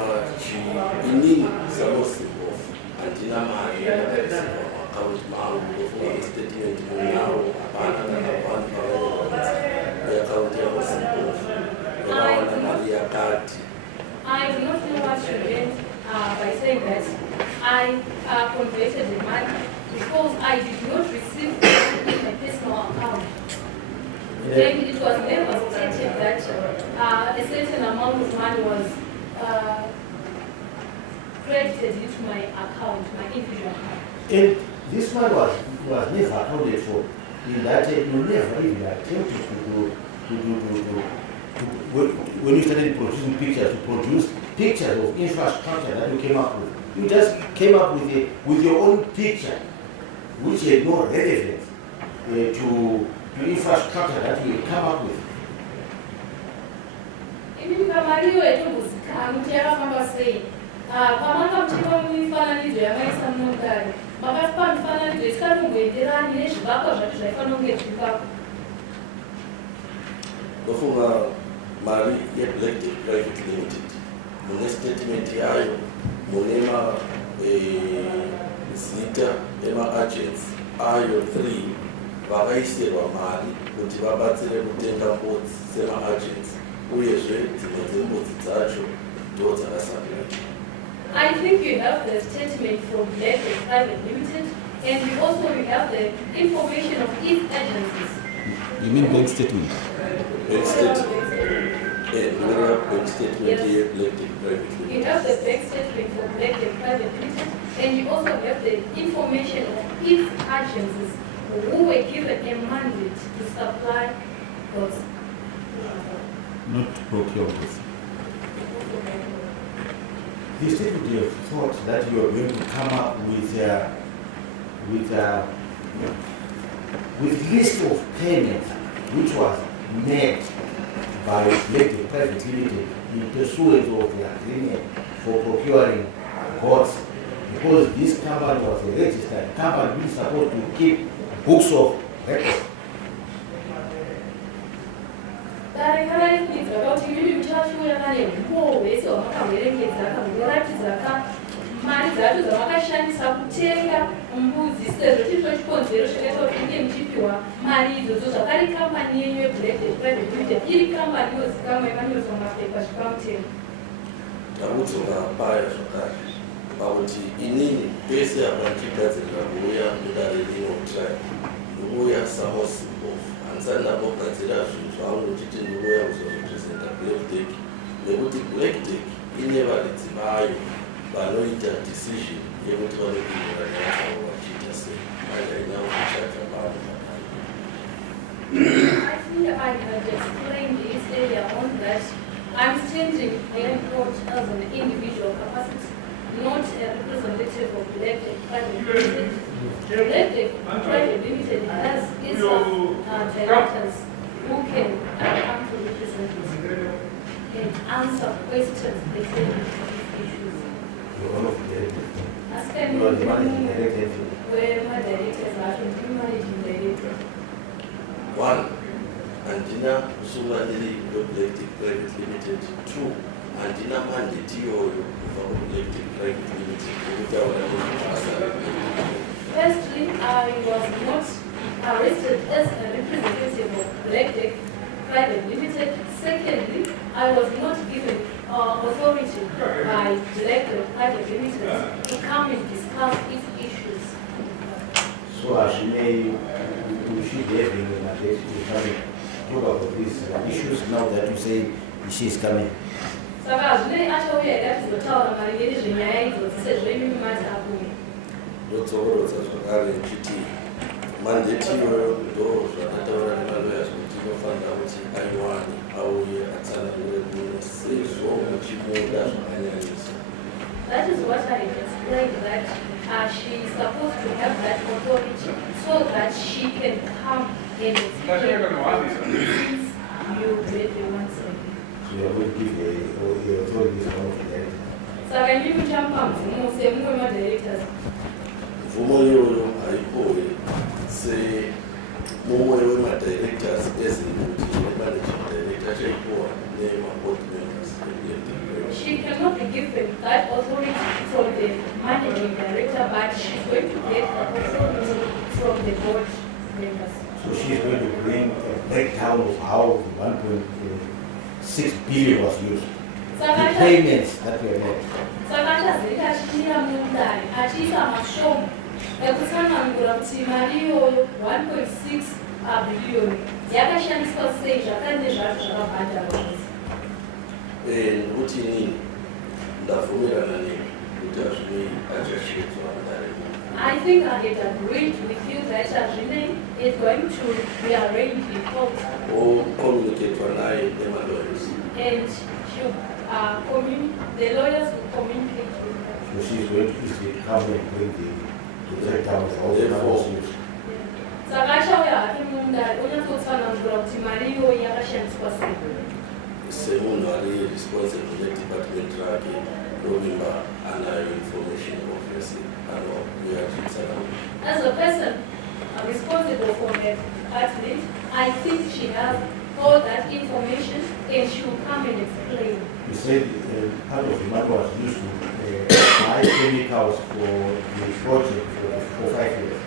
inini saMoses Mpofu handina mari yakaisirwa muakaunti mangu ndofunga nestatement munawo hapana kana pano paakaunti yaMoses Mpofu yakawana mari yakati. I do not know what you meant by saying that I converted the money because I did not receive it in my personal account. Then it was never stated that a certain amount of money was credited into my account, my individual account. And this one was never accounted for. In that, you never even attempted when you started producing pictures, to produce pictures of infrastructure that you came up with. You just came up with your own picture, which had no relevance to infrastructure that you come up with. Imika mari iyoyo yatombozikana kuti yakafamba sei. Pamanga muchipa mifananidzo yamaisa munogare, makatipa mifananidzo isikanongoenderani nezvivakwa zvacho zvaifanira kunge zvivakwa. Ndofunga mari yeBlack Deck Private Limited mune statement yayo mune zita ema-agents ayo 3 vakaisirwa mari kuti vabatsire kutenga mbodzi sema-agents uyezve dzimwe dzembodzi dzacho ndo dzakasaplai. I think you have the statement from Black Deck Private Limited, and you also have the information of its agencies. You mean bank statement? Bank statement. Bank statement Yes. here, Black Deck Private Limited. You have the bank statement for Black Deck Private Limited, and you also have the information of its agencies who were given a mandate to supply goods. Not procure this. The state would have thought that you are going to come up with list of payments which was made by Black Deck Private Limited in pursuance of the agreement for procuring goods, because this company was a registered company which is supposed to keep books of records. mari dzacho dzavakashandisa kutenga mbudzi sezvo chizvo chikonzero zvakaita kuti inge muchipiwa mari idzodzo zvakare kambani yenyu yeBlack Deck Private Limited iri kambani yozikamwa yakanyorwa mapepa zvikamutemo. Takudzoka paya zvakare pakuti inini pese apa ndichigadzirira kuuya mudare rino tribe ndikuuya samosi Mpofu hanzani ndambogadzira zvinhu zvangu ndichiti ndikuuya kuzorepresenta Black Deck nekuti Black Deck ine varidzi vayo vanoita decision yekuti vanopindura nyaya vachiita sei manje haina kuchacha vanhu vakare. I think I had explained this earlier on that I'm standing in court as an individual capacity, not a representative of Black Deck Private Limited. Black Deck Private Limited has its directors who can come to represent and answer questions pertaining to these issues. You're one of the As can you are the managing director. where my directors are the managing director. One, handina kusunga ndiri weBlack Deck Private Limited. Two, handina mandate iyoyo kubva kuBlack Deck Private Limited yekutaura nezvebasa reBlack. Firstly, I was not arrested as a representative of Black Deck Private Limited. Secondly, I was not given authority by Black Deck Private Limited to come and discuss its issues. So as you may, we should have been in a place to come and talk about these issues now that you say she is coming. Saka hazvinei achauya here tizotaura maringe nezvenyaya idzodzo sezvo imi mati akume. Ndotsokorodza zvakare nchiti mandate iyoyo ndo zvakataura nemaloyers kuti inofanira kuti aiwane auye atsanangure kuno sezvo muchimuda zvakanyanyisa. That is what I explained, that she is supposed to have that authority so that she can come and explain since you read the one saying. So you are going to give the authorities one of the directors. Saka imi muchamupa mvumo semumwe madirectors. Mvumo iyoyo haipowe semumwe wemadirectors ezinkuti nemanaging director chaipowa nemaboard members eBlack Deck. She cannot be given that authority from the managing director, but she's going to get that authority from the board members. So she is going to bring a breakdown of how the 1.6 billion was used. The payments that were made. Saka achazenge achimira mundare achiisa mashomo ekutsanangura kuti mari iyoyo 1.6 billion yakashandiswa sei zvakare nezvacho zvakabhadharwa zvese. Nekuti inini ndabvumirana nemi kuti hazvinei achashedzwa mudare. I think I had agreed with you that Azhine is going to be arranged in court Ocommunicatwa naye nemalawyers. and the lawyers will communicate with her. So she is going to easily come and bring the breakdown of all the numbers used. Saka achauya hake mundare onyatsotsanangura kuti mari iyoyi yakashandiswa sei. Semunhu ari responsible nedepartment rake November and information obviously and we are As a person responsible for the athlete, I think she has all that information and she will come and explain. You said part of the money was used to buy chemicals for the project for 5 years.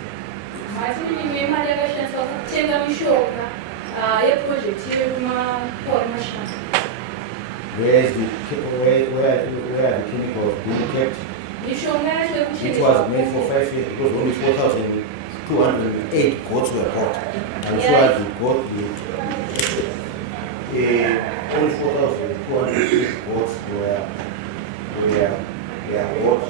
I think we may have a chance of taking a show a project here in my Where are the chemicals being kept? It was made for 5 years because only 4,208 goats were bought. I'm sure the goat, only 4,208 goats were bought.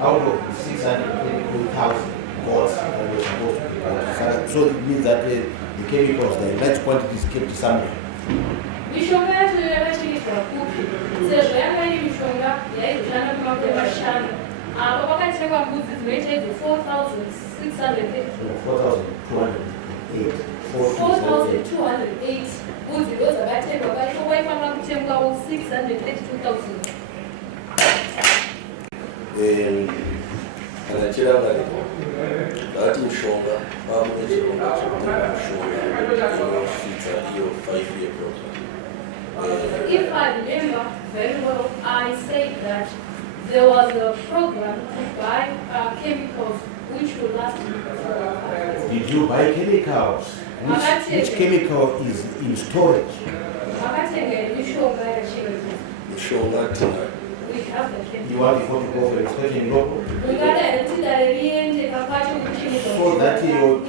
Out of the 622,000 goats that were supposed to be bought. So it means that the chemicals, the large quantities kept somewhere. Mishonga yacho yakachengetwa kupi sezvo yanga iri mishonga yaizoshanda kwemakore mashanu apo pakatengwa mbudzi dzinoita idzi 4,608 mbudzi ndo dzakatengwa pacho waifanira kutengwawo 632,000. kana chiranga ngati mishonga pamwe nechirongwa chekutenga mishonga inosvitsa iyo 5-year program. If I remember very well, I said that there was a program to buy chemicals which will last for 5 years. Did you buy chemicals? Which chemical is in storage? Mishonga tinayo. We have the chemicals. You want to go for inspection local? So that your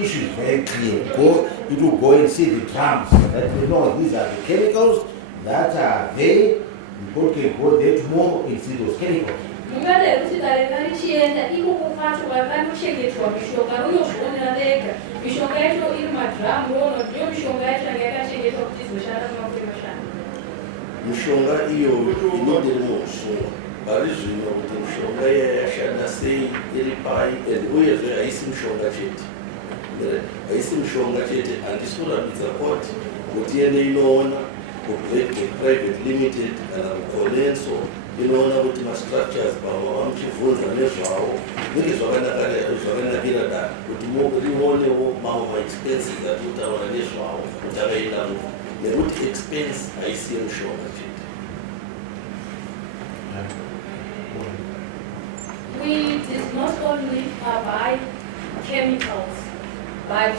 issue is very clear. You will go and see the drums. That you know these are the chemicals that are there. People can go there tomorrow and see those chemicals. Mishonga iyo inenge iri mumusungwa pari zvino kuti mishonga yashanda sei iri pai uyezve haisi mishonga chete haisi mishonga chete handisi kuratidza kuti yene inoona private limited kana kuconenso inoona kuti mastructures pamwe vamuchibvunza nezvavo zvinenge zvakanakira dare kuti rionewo mamwe maexpenses atinotaura nezvavo kuti avaenda muno nekuti expense haisi yemushonga chete. We did not only buy chemicals, but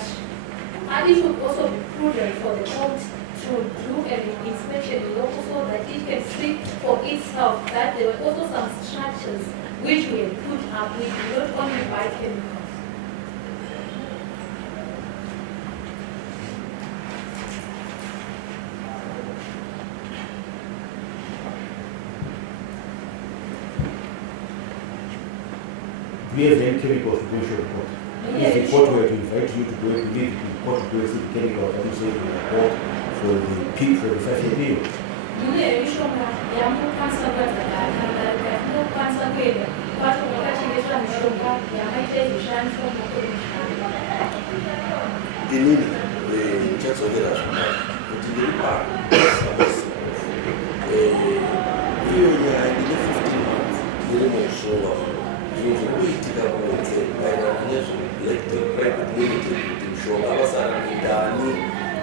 it should also be prudent for the court to do an inspection so that it can speak for itself that there were also some structures which we had put up. We did not only buy chemicals. Do you have any chemicals to go show the court? If the court were to invite you to go and leave the court to go see the chemicals that you say in the court for the 5-year period. Inini ndichatsokera zvakare kuti ndiri pano iyo nyaya ndine 15 months ndiri muusungwa zvinhu zviri kuitika kunze maererano nezveprivate limited kuti mishonga vasara ndani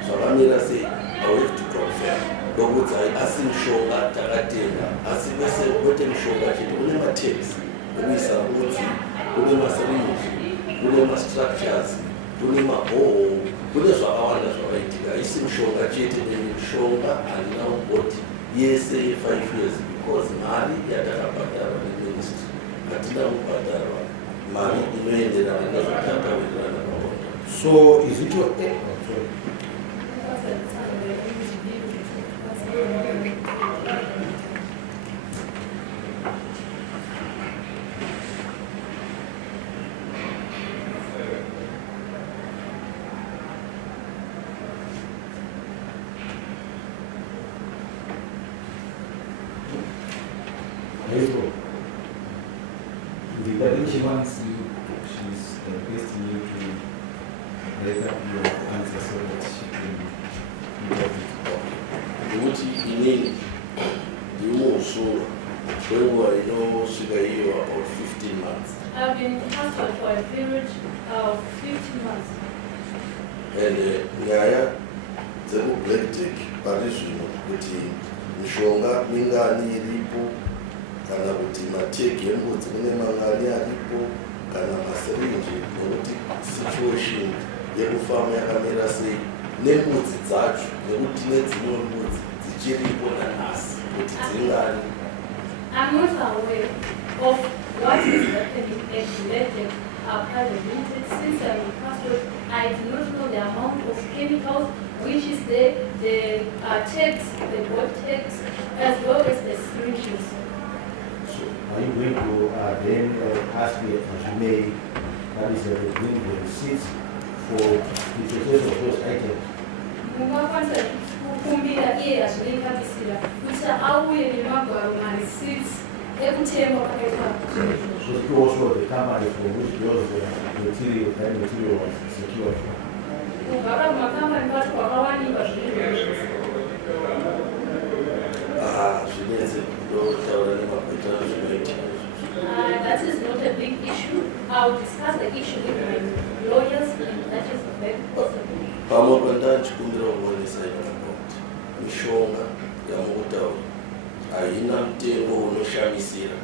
zvakamira sei have to confirm ndokudzai asi mishonga takatenga asi kwese kwete mishonga chete kune matex ekuisa mbudzi kune masirinji kune mastructures kune maboho kune zvakawanda zvakaitika haisi mishonga chete mishonga handina kugoti yese ye5 years because mari yatakabhadharwa neministry hatina kubhadharwa mari inoenderana nezvatakawirirana naona. So is it your Wants you, she's requesting you to break up your answer so that she can get it. been hustled for a period of 15 months. And nyaya dzekublack tick pari zvino kuti mishonga mingani iripo kana kuti mategi embudzi mune mangani aripo kana masirinji nekuti situation yekufama yakamira sei nembudzi dzacho nekuti nedzimwe mbudzi dzichiripo nanhasi kuti dzingani. I'm not aware of what is happening at United Private Limited. Since I'm in passport, I do not know the amount of chemicals which is there, the tax, the board tax, as well as the syringes. So are you going to then ask the may that is bring the receipts for the purchase of those items? Mungakwanisa kukumbira iye azvinoikamisira kuti auye nemagwaro mareceipts ekutenga kwakaitwa zvinhu. So you also the company from which those material, that material was secured from. Kubva kumakambani kwacho kwakawanikwa zvinhu Zvinetse kunotaura nemapetero zvinoitika. That is not a big issue. I'll discuss the issue with my lawyers, and that is very possible. Pamwe pandachikumbira kuonesa kuti mishonga yamukutaura haina mutengo unoshamisira.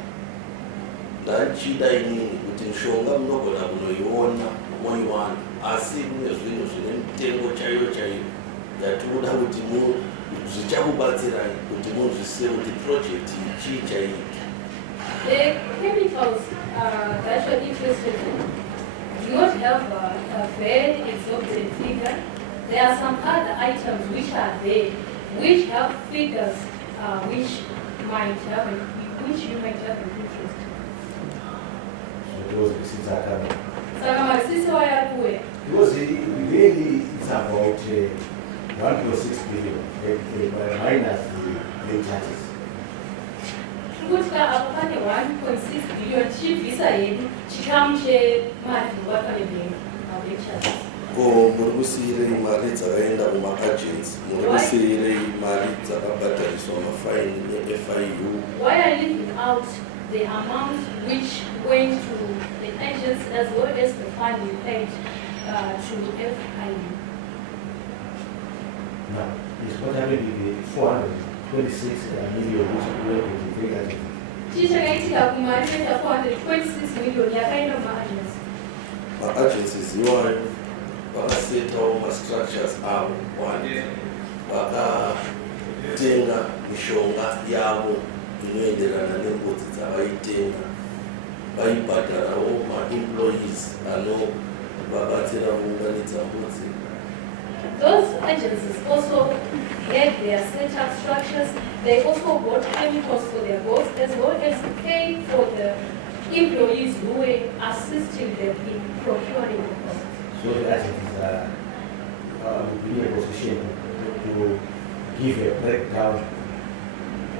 Ndachida inini kuti mishonga munogona kunoiona moiwana, asi kune zvinhu zvine mitengo chaiyo chaiyo yatinoda kuti zvichakubatsirai kuti muzvisiye kuti project chii chaiki. The chemicals that you're interested in do not have a very exorbitant figure. There are some other items which are there, which have figures which you might have an interest. So those receipts are coming. Saka marisisi waya kuwe. Because really it's about 1.6 billion minus the charges. Kutika apo pane 1.6 billion chibvisa hedu chikamu chemari dzinovatwanebengi lectures. Ko muri kusiyirei mari dzakaenda kuma-agents, muri kusiyirei mari dzakabhadhariswa mafaini ne-FIU. Why are you leaving out the amount which went to the agents as well as the fund we paid to FIU? Now, it's what happened with the 426 million which went with the big agent. Chichakaitika kumari inoita 426 million yakaenda kuma-agents. Ma-agencies iwayo vakasetawo ma-structures avo wani vakatenga mishonga yavo inoenderana nembudzi dzavaitenga, vaibhadharawo ma-employees anovabatsira kuunganidza mbudzi. Those agencies also had their setup structures. They also bought chemicals for their boats as well as paid for the employees who were assisting them in procuring the products. So the agencies will be in a position to give a breakdown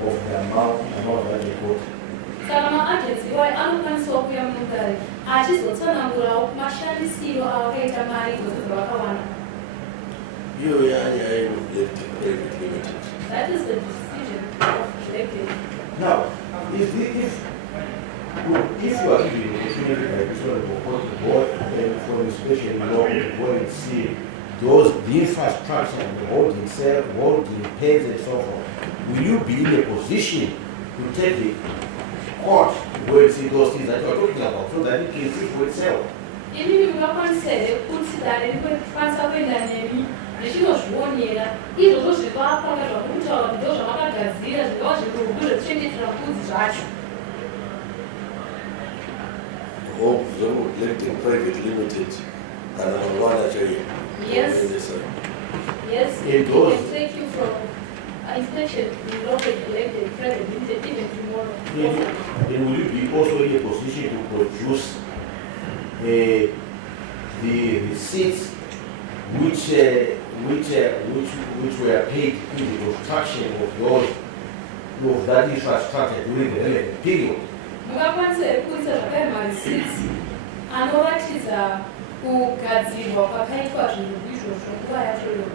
of the amount that they bought. Saka ma-agency iwayo anokwanisawo kuuya munogari achizotsanangurawo mashandisiro avakaita mari idzodzo dzavakawana. Iyo yanyaya yekublack tick private limited. That is the decision of elected. Now, if you are given the opportunity by this one to go and for inspection, law to go and see the infrastructure and the holding cell, holding pens and so forth, will you be in a position to take the court to go and see those things that you are talking about so that it can see for itself? Inini mungakwanisa here kuti dare rikwanisa kuenda nemi ndichinozvionera izvozvo zvivakwa zvakutaura kuti ndo zvavakagadzira zvingava zvirugu zvekuchengetera mbudzi zvacho. Hope zvekublack tick private limited kana mangwana chaiyo. Yes. Yes, In it those- can take you from inspection to local elected private limited even tomorrow. Then will you be also in a position to produce the receipts which were paid in the construction of that infrastructure during the relevant period? Mungakwanisa here kuisa zvakare mareceipts anoratidza kugadzirwa kwakaitwa zvinhu izvozvo nguva yacho iyoyo.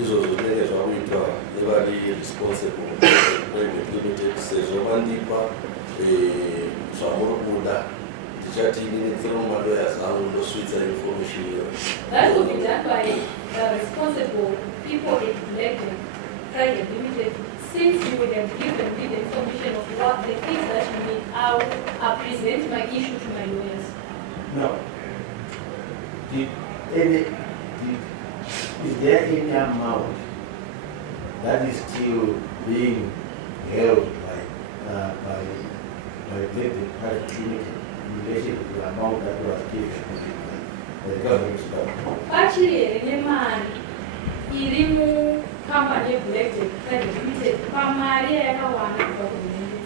Izvozvo zvinenge zvakuitwa nevari responsible private limited sezvo vandipa zvamuri kuda ndichati inini through malawyers angu ndosvitsa information iyoyo. That will be done by responsible people elected, private limited, since you would have given me the information of what the things that you need. I'll present my issue to my lawyers. Now, is there any amount that is still being held by the private limited in relation to the amount that was given by the government? Actually, the money, irimu company elected, private limited, pamari yakawana kubva kuhurumende.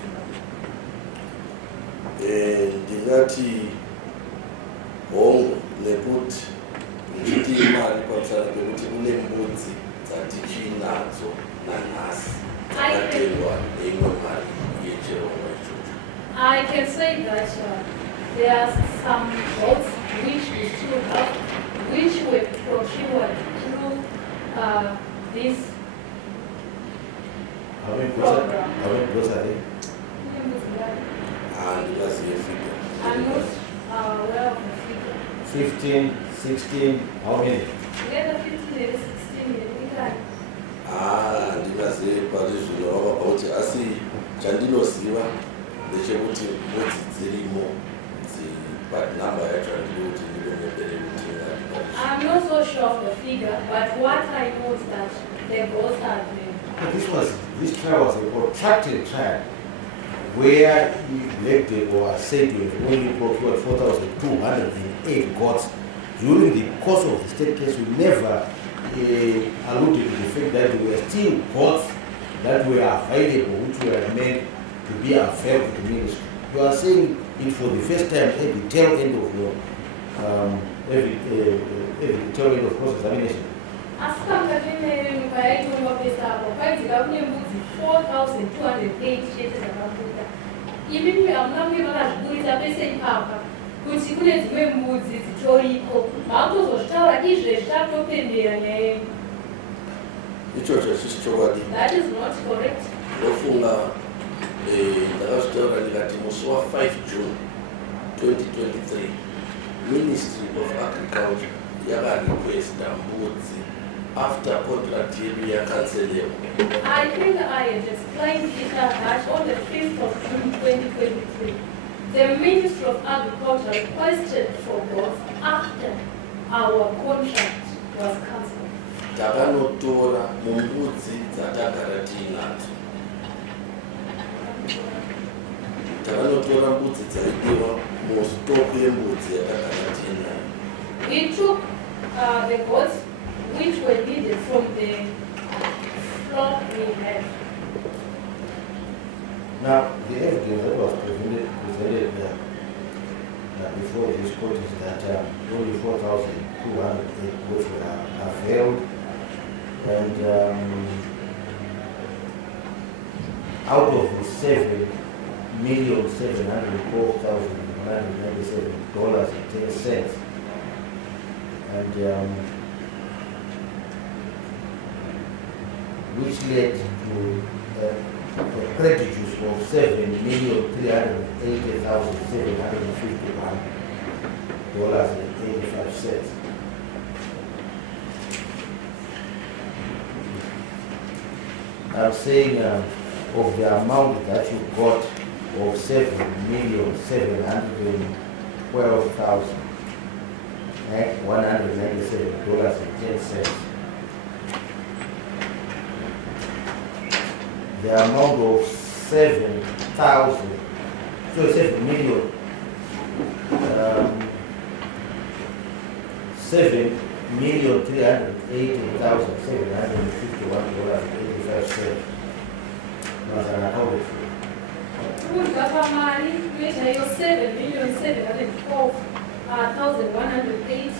Ndingati hongu nekuti ndichiti imari pamusana pekuti kune mbudzi dzatichinadzo nanhasi dzakatengwa neimwe mari yechirongwa ichocho. I can say that there are some goats which we still have, which were procured through this How many program. goats are there? Handingaziye figure. I'm not aware of the figure. 15, 16, how many? Whether 15 or 16 years, Handingaziye pari zvino vakabva kuti asi chandinoziva ndechekuti mbudzi dzirimo but number yacho handidi kuti ndinonembere kuti I'm not so sure of the figure, but what I know is that the goats are there. But this trial was a protracted trial where he elected or said to have only procured 4,208 goats. During the course of the state case, we never alluded to the fact that there were still goats that were available, which were meant to be unfair to the ministry. You are saying it for the first time at the tail end of your tail end of cross-examination. Asipanga zvimene nyika yaitongwa pesa apo paidzika kune mbudzi 4,208 chete dzakabuda. Imi hamuna kunge vakazviburitsa pese ipapa kuti kune dzimwe mbudzi dzitoripo. Makutozozvitaura izvezvi takutopembera nyaya yenyu. ichocho chisi chokwadi. That is not correct. Ndofunga ndakazvitaura ndikati musi wa 5 June 2023 Ministry of Agriculture yakarequesta mbudzi after contract yedu yakanselwa. I think I had explained it that on the 5th of June 2023, the Ministry of Agriculture requested for goats after our contract was cancelled. Takanotora mumbudzi dzatagara tiinadzo. Takanotora mbudzi dzaidiwa mustock yembudzi yatagara tiinayo. We took the goats which were needed from the flock we had. Now, the evidence that was presented before this court is that only 4,208 goats were availed, and out of the $7,704,197.10, and which led to a prejudice of $7,380,751.85. I'm saying of the amount that you got of $7,712,197.10. The amount of 7,380,751.85 was unaccounted for. Kudya kwamari kunoita iyo 7,712,108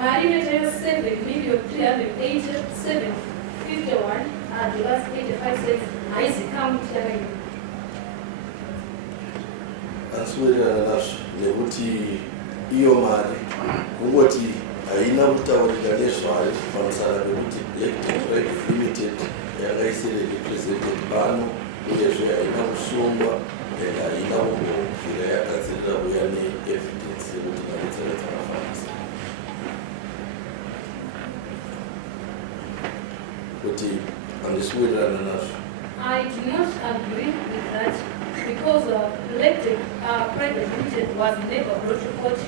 mari inoita iyo 7,387,51 haizikamwe kuti yakaita. Answererana nazvo nekuti iyo mari kungoti haina kutaurika nezvayo pamusana pekuti bankman-fried limited yanga isiri represented pano uyezve haina kusungwa and haina kumbobvira yagadzirira kuya neevidence yekuti vanetsera dzakafanisa kuti handisi kuwirirana nazvo. I do not agree with that because elected private limited was never brought to court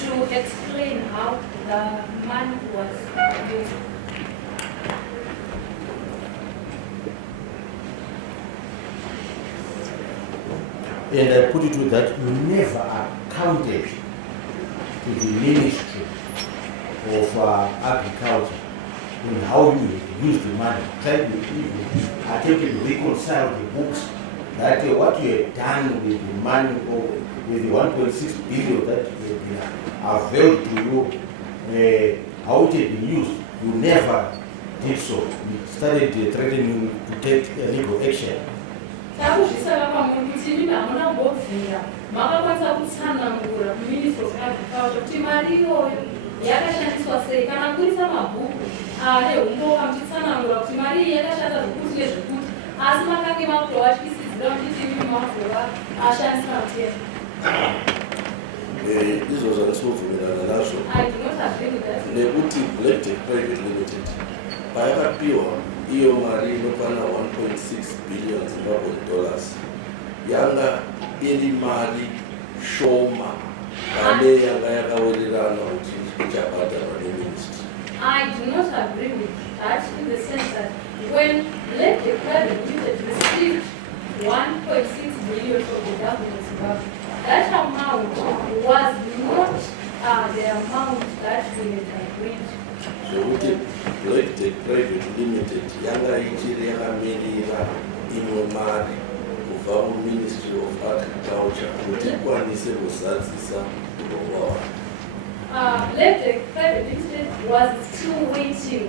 to explain how the money was used. And I put it to that you never accounted to the Ministry of Agriculture in how you used the money. Tried to even attempted to reconcile the books that what you had done with the money or with the 1.6 billion that availed to you, how it had been used. You never did so. You started threatening to take legal action. Takuzvisaka pamwe kuti imi hamuna kumbobvira makakwanisa kutsanangura kuministry of agriculture kuti mari iyoyo yakashandiswa sei kana kuisa mabhuku neumboka muchitsanangura kuti mari iyi yakashanda zvekuti nezvekuti asi makange makutovatyisidzira kuti imi mavhura ashandisa mutemo. Izvo zvandisovhumirana nazvo nekuti Black Tech Private Limited payakapiwa iyo mari inokwana 1.6 billion Zimbabwean dollars yanga iri mari shoma pane yanga yakawirirana kuti ichabhadharwa neministry. I do not agree with that in the sense that when Black Tech Private Limited received 1.6 billion from the government of Zimbabwe, that amount was not the amount that we had agreed. Zvekuti Black Tech Private Limited yanga ichiri yakamirira imwe mari kubva kuMinistry of Agriculture kuti ikwanise kuzadzisa urongwa hwayo. Black Tech Private Limited was still waiting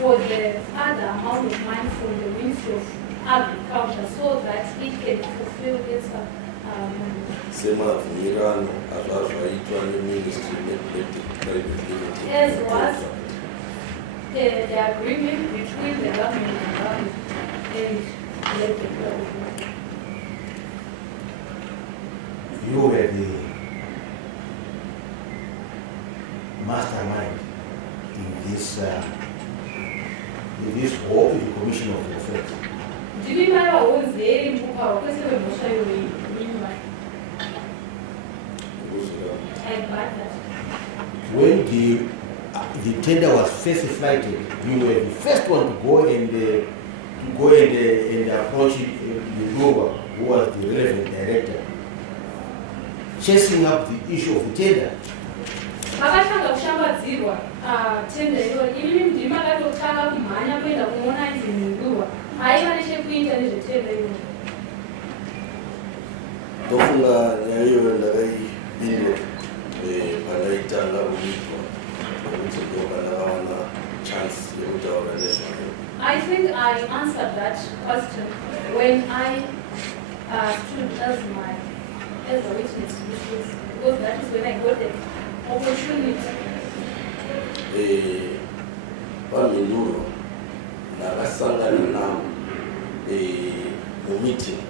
for the other amount of money from the Ministry of Agriculture so that it can fulfill its semabvumirano azvazvaitwa neministry neBlack Tech Private Limited. As was the agreement between the government and Zimbabwe and Black Tech Private Limited. You were the mastermind in this whole in the commission of the offense. Ndimi mara wonzeri mukupara kwese kwemhosva iyoyi mimba. I bought that. When the tender was first flighted, you were the first one to go and approach the Dover, who was the relevant director, chasing up the issue of the tender. Makatanga kushambadzirwa tender iyoyi, inini ndimi makatotanga kumhanya kuenda kunoona izi Nduva aiva nechekuita nezvetenda iyoyi. Ndofunga nyaya iyoyo ndakaipindura pandaitanga kuitwa nekuti ndopandakawana chance yekutaura nezvayo. I think I answered that question when I stood as a witness, because that is when I got the opportunity. Pamhinduro ndakasangana navo mumeeting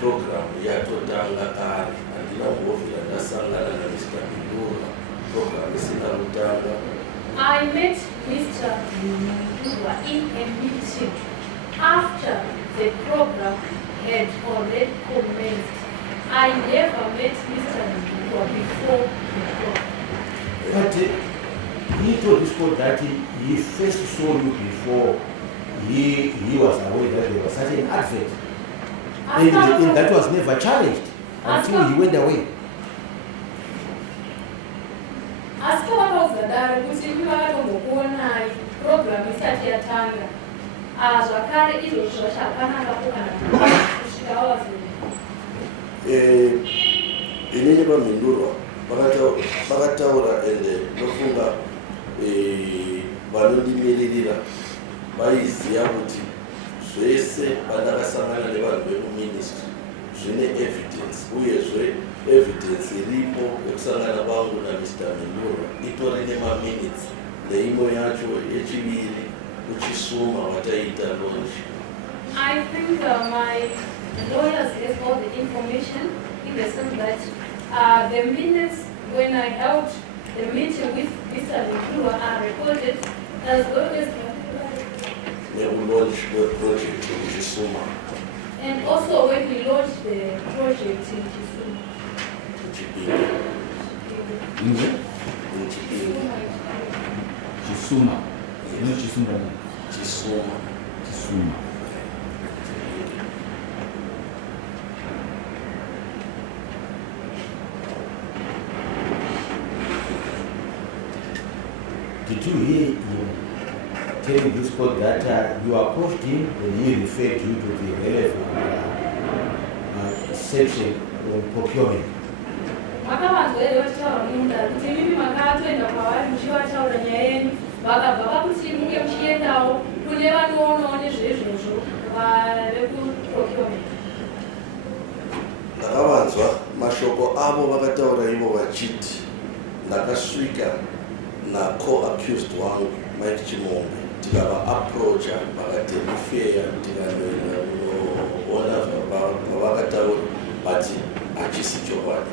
program yatotanga kare, handina kumbobvira ndasangana naMr. Mhinduro program isina kutanga. I met Mr. Mhinduro in a meeting after the program had already commenced. I never met Mr. Mhinduro before the program. But he told this court that he first saw you before he was aware that there was such an advert. And that was never challenged until he went away. Asi vakauza daro kuti imi vakatombokuonai program isati yatanga. Zvakare izvozvo zvachakanaka kana kusvika wazini. Inini paMhinduro vakataura ende ndofunga vanondimiririra vaiziva kuti zvese vandakasangana nevanhu vekuministry zvine evidence, uyezve evidence iripo yekusangana kwangu naMr. Mhinduro itori nemaminutes neimwe yacho yechiviri kuchisuma wataita launch. I think my the lawyers have all the information in the sense that the minutes when I held the meeting with Mr. Lekua are recorded as well as Launch the project in Chisuma. and also when we launched the project in Kisumu. Inge? Chisuma. You know Chisuma? Chisuma. Chisuma. Did you hear him telling this court that you approached him and he referred you to the relevant section on procurement? Makavanzwa here vachitaura munda kuti mimi makatoenda kwavari muchivataura nyaya yenyu vakabva pakuti munge muchiendawo kune vanoonawo nezvezvozvo vekuprocurement. Ndakavanzwa mashoko avo vakataura ivo vachiti ndakasvika na-co-accused wangu Mike Chimombe tikava-approacha vakati rifeya tikanoenda kunoona zvavakataura but hachisi chokwadi.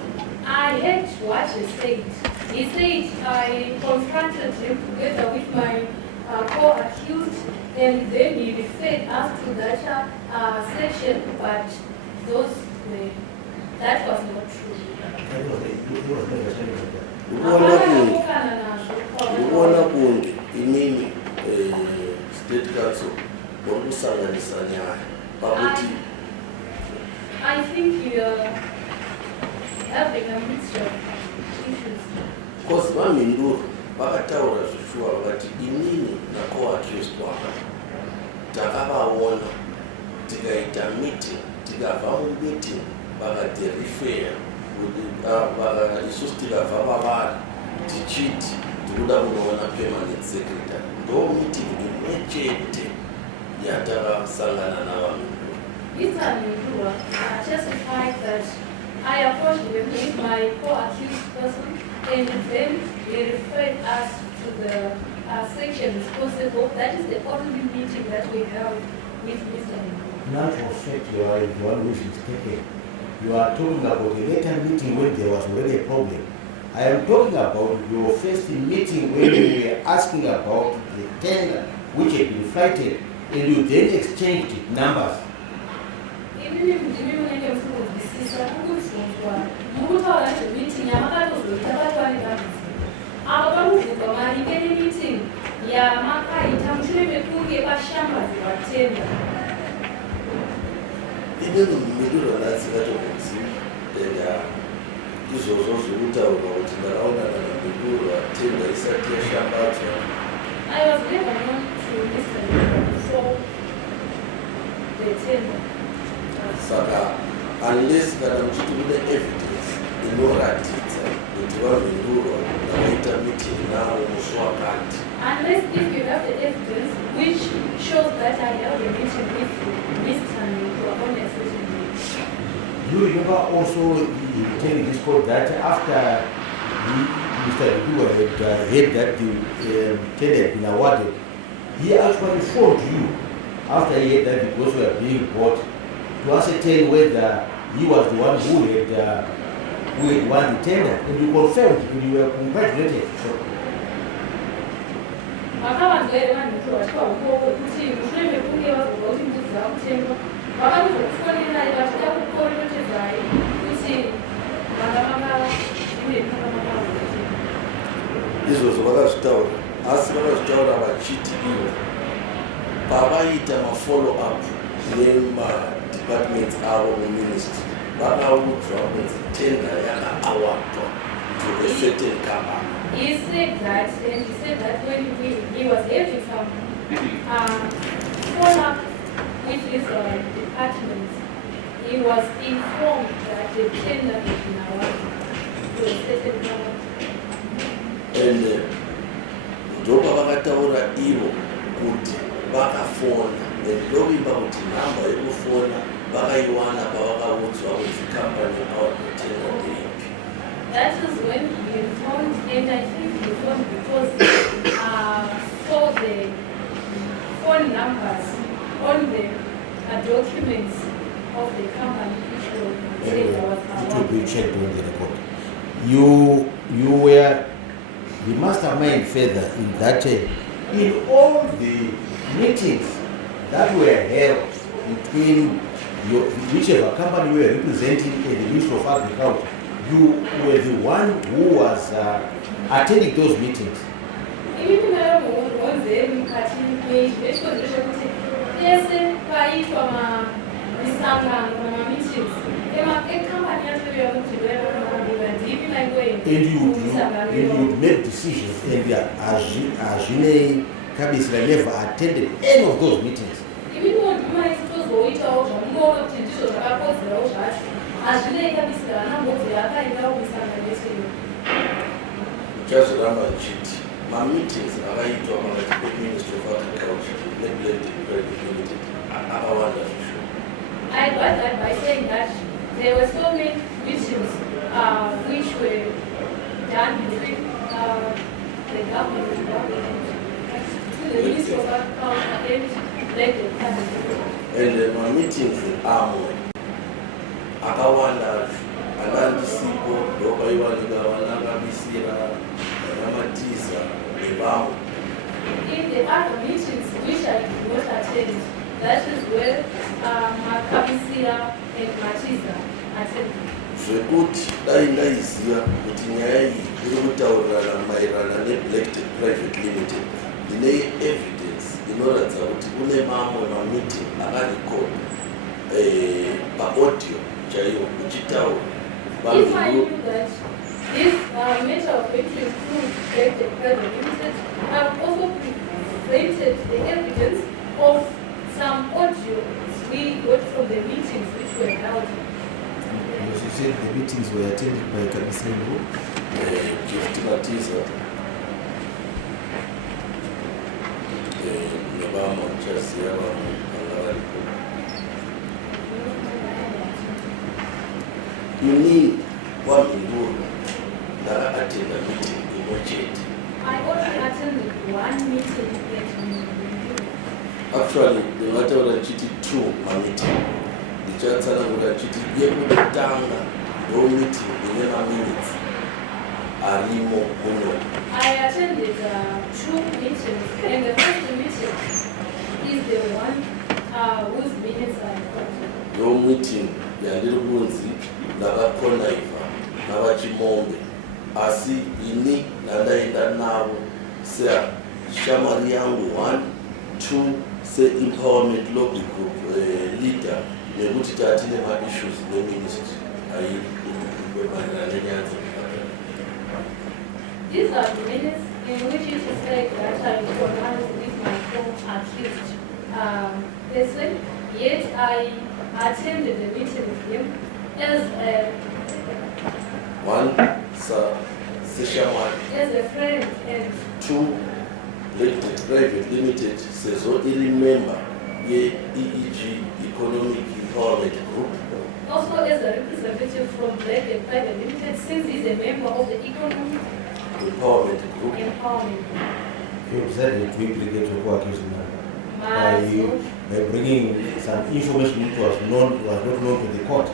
I heard what he said. He said I confronted him together with my co-accused and then he referred us to that section, but that was not true. Ukuona kunge inini state council vokusanganisa nyaya pakuti I think you are having a mixture of issues. because vamhinduro vakataura zvishuwa vakati inini na-co-accused waka takavaona tikaita meeting tikabva mumeeting vakati rifeya isusu tikabva pavari tichiti tikuda kunoona permanent secretary ndo meeting imwe chete yatakasangana navamhinduro. Mr. Mindura testified that I approached him with my co-accused person and then he referred us to the section responsible. That is the only meeting that we held with Mr. Mindura. Now for fact you are the one who is mistaken. You are talking about a later meeting when there was already a problem. I am talking about your first meeting when we were asking about the tender which had been flighted and you then exchanged numbers. Even if you make a fool of this, it's a good phone. You told us the meeting, Yamaka, our meeting, Yamaka, I'm sure we could give a shamba to our tender. Even mhinduro ndatsikatokuzi izvozvo zvekutaurwa kuti ndakaona kana mhinduro atenda isati yashambadzwa. I was never known to Mr. Mindura before the tender. Saka unless kana muchiti mune evidence inoratidza kuti vamhinduro vakaita meeting navo musi wakati. Unless if you have the evidence which shows that I held a meeting with Mr. Mindura on a certain day. You remember also telling this court that after Mr. Mindura had heard that the tender had been awarded, he actually phoned you after he heard that the goods were being bought to ascertain whether he was the one who had won the tender, and you confirmed and you were congratulated. Vakavanzwaire vanhu vachikauko kuti mushure mekunge vazobva kuti mbudzi dzakutengwa vakanozokufonera vachida kukorekotedzai kuti Izvozvo vakazvitaura asi vakazvitaura vachiti ivo pavaita mafollow up nemadepartments avo muministry vakaudzwa kunzi tenda yakaawardwa to a certain company. He said that, and he said that when he was having some follow-up with his departments, he was informed that the tender had been awarded to a certain company. And ndopa vakataura ivo kuti vakafona ndovimba kuti nhamba yekufona vakaiwana pavakaudzwa kuti company awarded tender ndeipi. That is when he informed, and I think he informed because saw the phone numbers on the documents of the company which was said was It will be checked on the record. You were the mastermind further in that in all the meetings that were held between whichever company you were representing in the Ministry of Agriculture, you were the one who was attending those meetings. Even though one day we cut in page, which was the yes, I from a meetings. A company has to be able to do even like going. And you made decisions, and Ajine Kabisla never attended any of those meetings. Even though you might suppose go it out, more of the digital records, the old church, Ajine Kabisla, and what the other in our Just remember, my meetings are right to the Ministry of Agriculture, neglected, very limited. I wonder. I got that by saying that there were so many meetings which were done between the government to the Ministry of Agriculture and my meetings are akawanda anandisipo ndoba iwandigawana bisira namatiza nebamo. In the other meetings which I did not attend, that is where Makabisira and Matiza attended. Zvekuti dai ndaiziva kuti nyaya iyi iri kutaurirana maererano neBlack Private Limited ine evidence inoratidza kuti kune mamwe mameeting akarekodwa paaudio chaiwo kuchitaura. If I knew that this matter of going to include Black Private Limited, I would also presented the evidence of some audio we got from the meetings which were held. You said the meetings were attended by Kabisela. Gift Matiza, Nebama, Chasiava, and you need one in that I attend a meeting in Mochete. I only attended one meeting Actually, the matter of the two my meeting. The chancellor would have cheated able to down no meeting in a minute. Arimo Uno. I attended two meetings, and the first meeting is the one whose minutes I got. No meeting, ya little Bunzi, Naga Konaiva, Naga Chimombe, Asi, Ini, Nada in now, Sir Shamariangu 1, 2, say empowerment lobby group leader, Nebutita Tinema issues, no ministry. These are the minutes in which it is said that I pronounced with my phone accused. They said, yet I attended the meeting with him as a one, session one. As a friend and two, Private Limited says, so he remember EEG Economic Empowerment Group. Also as a representative from Black and Private Limited, since he's a member of the Economic Empowerment Group. Empowerment. You decided to implicate your co-accused by bringing some information which was not known to the court.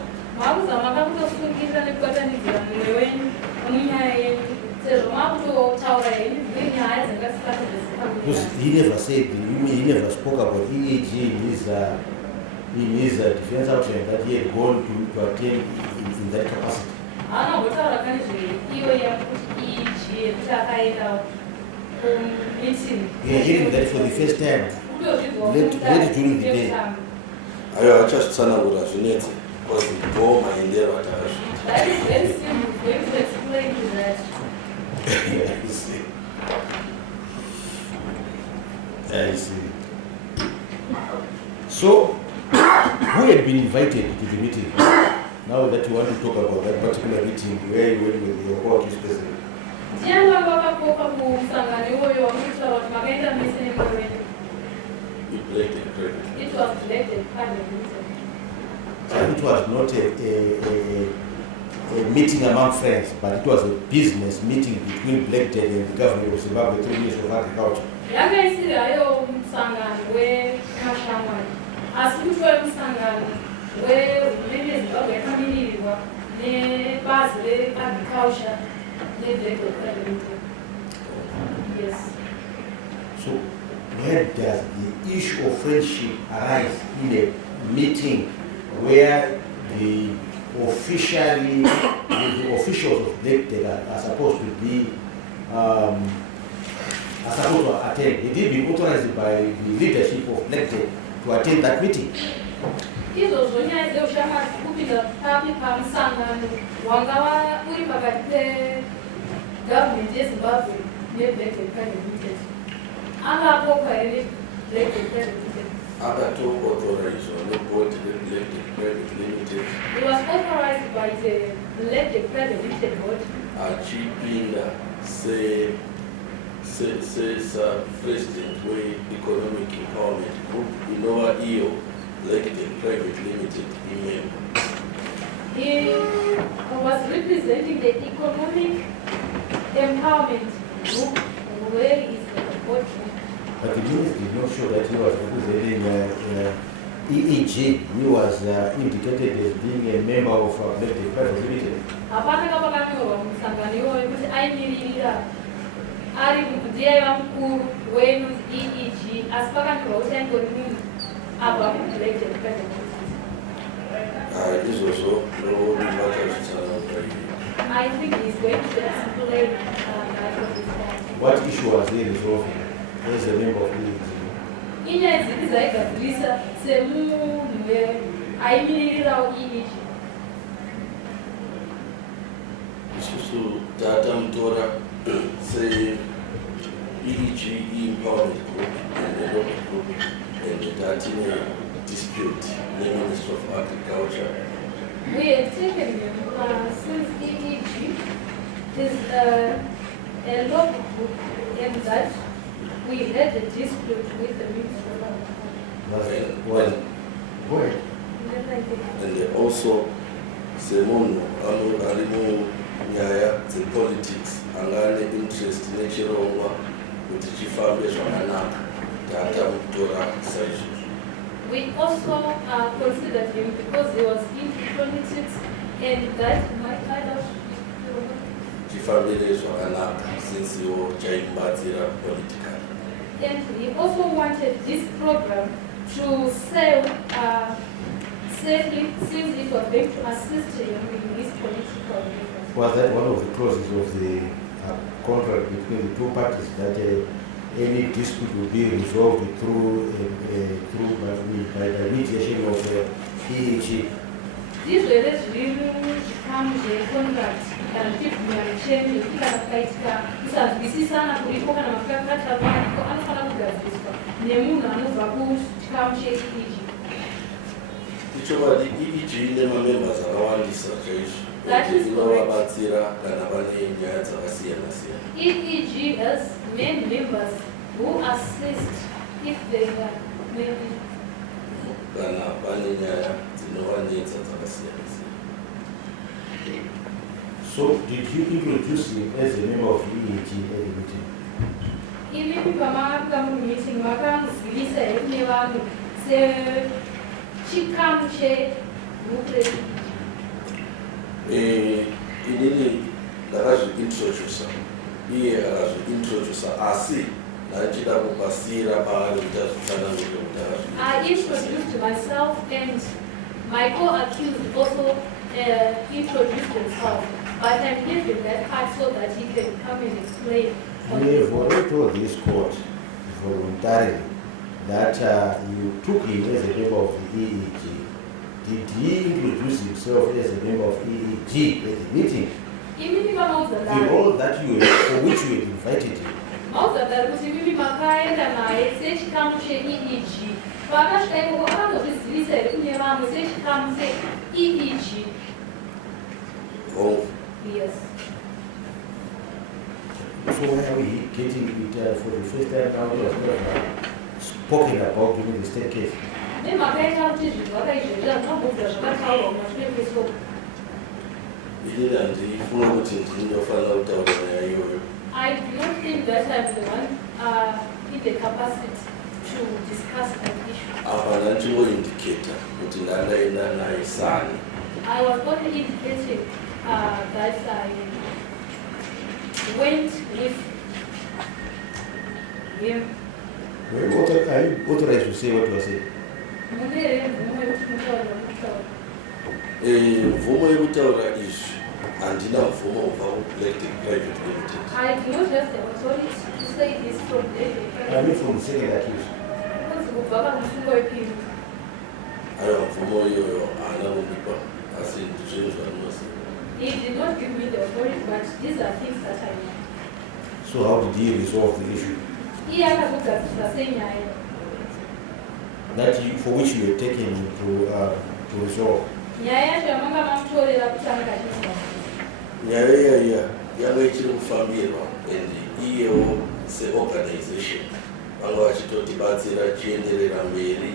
Because he never said, he never spoke about EAG in his defense outline that he had gone to attend in that capacity. We are hearing that for the first time. Late during the day. I just turn over as you need because the bomb and there are that is very simple. Going to explain to that. I see. So, who had been invited to the meeting? Now that you want to talk about that particular meeting where you went with your co-accused president. It was related It was not a meeting among friends, but it was a business meeting between Black Dead and the government of Zimbabwe through the Ministry of Agriculture. wehurumende yezimbabwe yakamirirwa nebazi reagriculture nevegoprivate limited. Yes. So where does the issue of friendship arise in a meeting where the officials of Black Data are supposed to be are supposed to attend? It did be authorized by the leadership of Black Data to attend that meeting. Izvozvo nyaya dzeushamazi kupinda papi pamusangano wangava uri pakati pegavhmendi yezimbabwe neblack private limited. Angapokwa here black private limited. Akatoauthorizwa neboard reblack private limited. It was authorized by the black private limited board. Achipinda president we-economic empowerment group inova iyo like the private limited email. He was representing the economic empowerment group where he is the board. But the news did not show that he was representing EEG. He was indicated as being a member of Black Private Limited. Hapana kapakanyorwa musangano iwoyo kuti aimiririra ari ndiye aiva mukuru wenunzi EEG, asi pakanyorwa kuti aingori munhu abva kublack private limited. Izvozvo ndovakazvitaura paii. I think he's going to explain that of his point. What issue was he resolving as a member of EEG? Inyaya dzipi dzaigadzirisa semunhu aimiririrawo EEG. Isusu tatamutora se-EEG empowerment group and the local group and tatine dispute neminister of agriculture. We have taken him since EEG is a local group and that we had a dispute with the Minister of Agriculture. Go ahead. And also semunhu ari munyaya dzepolitics anga ane interest nechirongwa kuti chifambe zvakanaka tatamutora saizvozvo. We also considered him because he was into politics and that might kind of chifambire zvakanaka since iwo chaibatsira politically. and he also wanted this program to sail safely since it was going to assist him in his political endeavors. Was that one of the clauses of the contract between the two parties that any dispute will be resolved through by the mediation of EEG? Izvere zviri zvikamu zvecontract kana chibvumirano chenu yekuti kana pakaitika kusanzwisisana kuripo kana mafakataro ariko anofanira kugadziriswa nemunhu anobva kuchikamu cheEEG. Ichokwadi EEG ine mamembers akawandisa chaizvo inovabatsira kana pane nyaya dzakasiyana siyana. EEG has many members who assist if they are maybe. Kana pane nyaya dzinovanetsa dzakasiyana siyana. So did you introduce him as a member of EEG at the meeting? Imi pamanga mumeeting vakamuzivisa here kune vanhu sechikamu chegroup reEEG. Inini ndakazviintrodusa iye akazviintrodusa asi ndachida kupasira paari kuti azvitsanangure kuti I introduced myself and my co-accused also introduced himself, but I'm giving that part so that he can come and explain. We have already told this court voluntarily that you took him as a member of the EEG. Did he introduce himself as a member of EEG at the meeting? Imini The role that for which you had invited him. mauzadari kuti mimi makaenda naye sechikamu cheEEG pakasvika ikoko akandozvizivisa here kune vamwe sechikamu cheEEG. Oh, Yes. So why are we getting it for the first time now? He was spoken about during the state case. Nemakaita kuti zvinhu vakaizvezva zvinobvudza zvakataurwa mumashure kwesoko. inini handifuna kuti ndinofanira kutaura nyaya iyoyo. I do not think that I'm the one in the capacity. to discuss that issue. apa ndachingoindicata kuti ndandaenda naye sani. I was only indicating that I went with him. Are you authorized to say what you are saying? Mvumo yekutaura izvi handina mvumo ubva kuBlack Private Limited. I do not have the authority to say this from the I mean from the second accused. Aiwa, mvumo iyoyo haana kundipa, asi zvinhu zvandinoziva. He did not give me the authority, but these are things that I know. So how did he resolve the issue? That you, for which you were taken to resolve? Nyaya iyaiya yanga ichiri kufambirwa and iyewo seorganization vanga vachitotibatsira chienderera mberi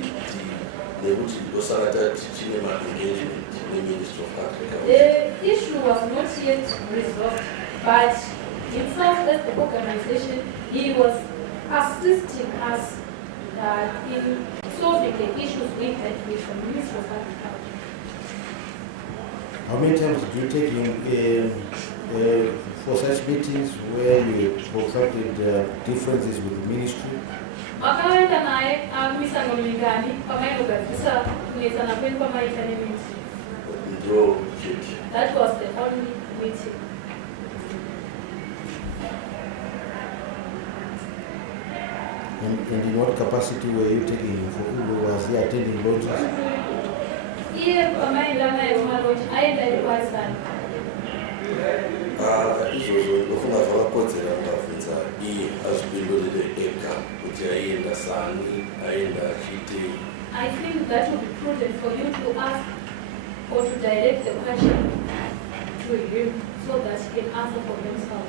nekuti ndosara tati chine maengagement neministry of agriculture. The issue was not yet resolved, but himself as the organization, he was assisting us in solving the issues we had with the Ministry of Agriculture. How many times did you take him for such meetings where you protracted differences with the ministry? Wakaenda naye misangano mingani pamainogadzisa kunetsana kwedu pamaita nemeeting. Ndo chete. That was the only meeting. And in what capacity were you taking him for? Was he attending launches? Iye pamaenda naye kumalonji aenda ikwazana. Izvozvo ndofunga zvakakodzera mukabvunza iye azvipindurire ega kuti aienda sani, aienda achiitei. I think that would be prudent for you to ask or to direct the question to him so that he can answer for himself.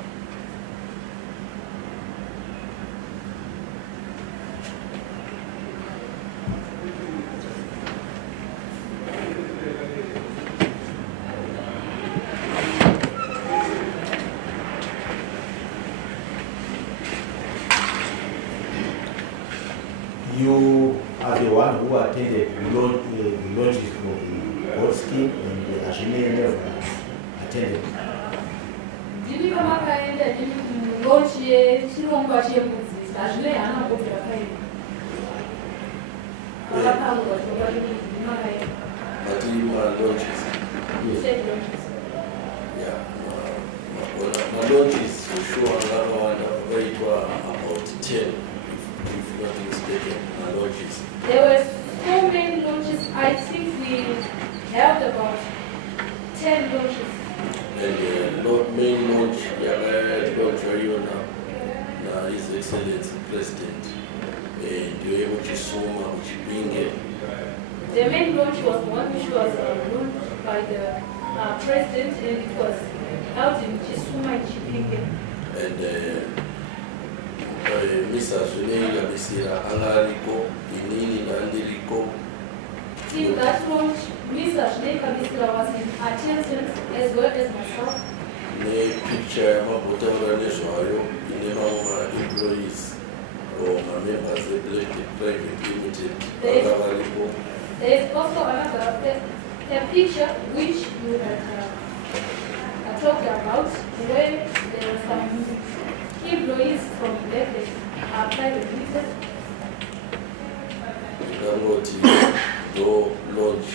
You are the one who attended the launches for the board scheme and the Ashine never attended. Ndini kama kaenda ndini launch yechirongwa chebudzi hazvine hana kuti akaenda. Akapangwa zvakati ndima kaenda. But in my launches, Said launches. yeah, my launches for sure were about 10, if not mistaken, my launches. There were so many launches. I think we held about 10 launches. And not main launch, na His Excellency President, and you able to suma uchipinge. The main launch was the one which was launched by the President, and it was held in Chisuma in Chipinge. And Mr. Zunega Bisira Angariko, Inini Nandiriko. In that launch, Mr. Shneka Misra was in attendance as well as myself. Ne picture ya mabota nezvayo ine vamwe employees or members of Black Private Limited vakavaripo. There is also another a picture which you had talked about where there were some employees from Black Private Limited. Ndangoti do launch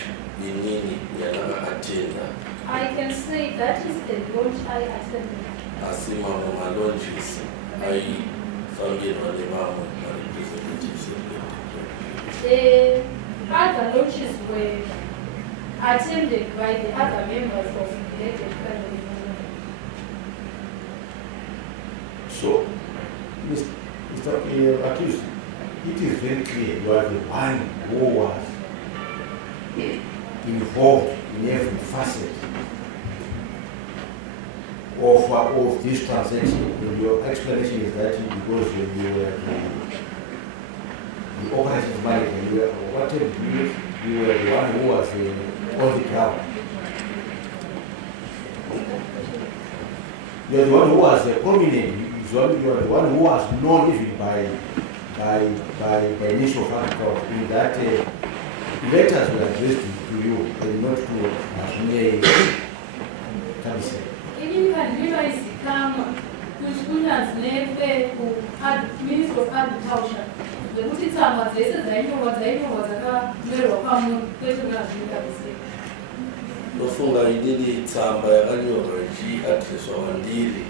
inini yanaka-attenda. I can say that is the launch I attended. Asi mamwe ma-launches aifambirwa nevamwe ma-representatives of Black The other launches were attended by the other members of the elected family. So, Mr. Accused, it is very clear you are the one who was involved in every facet of this transaction. And your explanation is that because you were the operations manager, whatever you were the one who was on the ground. You are the one who was prominent. You are the one who was known even by by initial factor in that letters were addressed to you and not to National Council. Even can realize come kuchikunas nefe ku Ministry of Agriculture. Lekuti tsamba dzese dzainyorwa dzakamerwa pamunhu kwete kunazviita kusei. Ndofunga inini tsamba yakanyorwa ichiadreswa kwandiri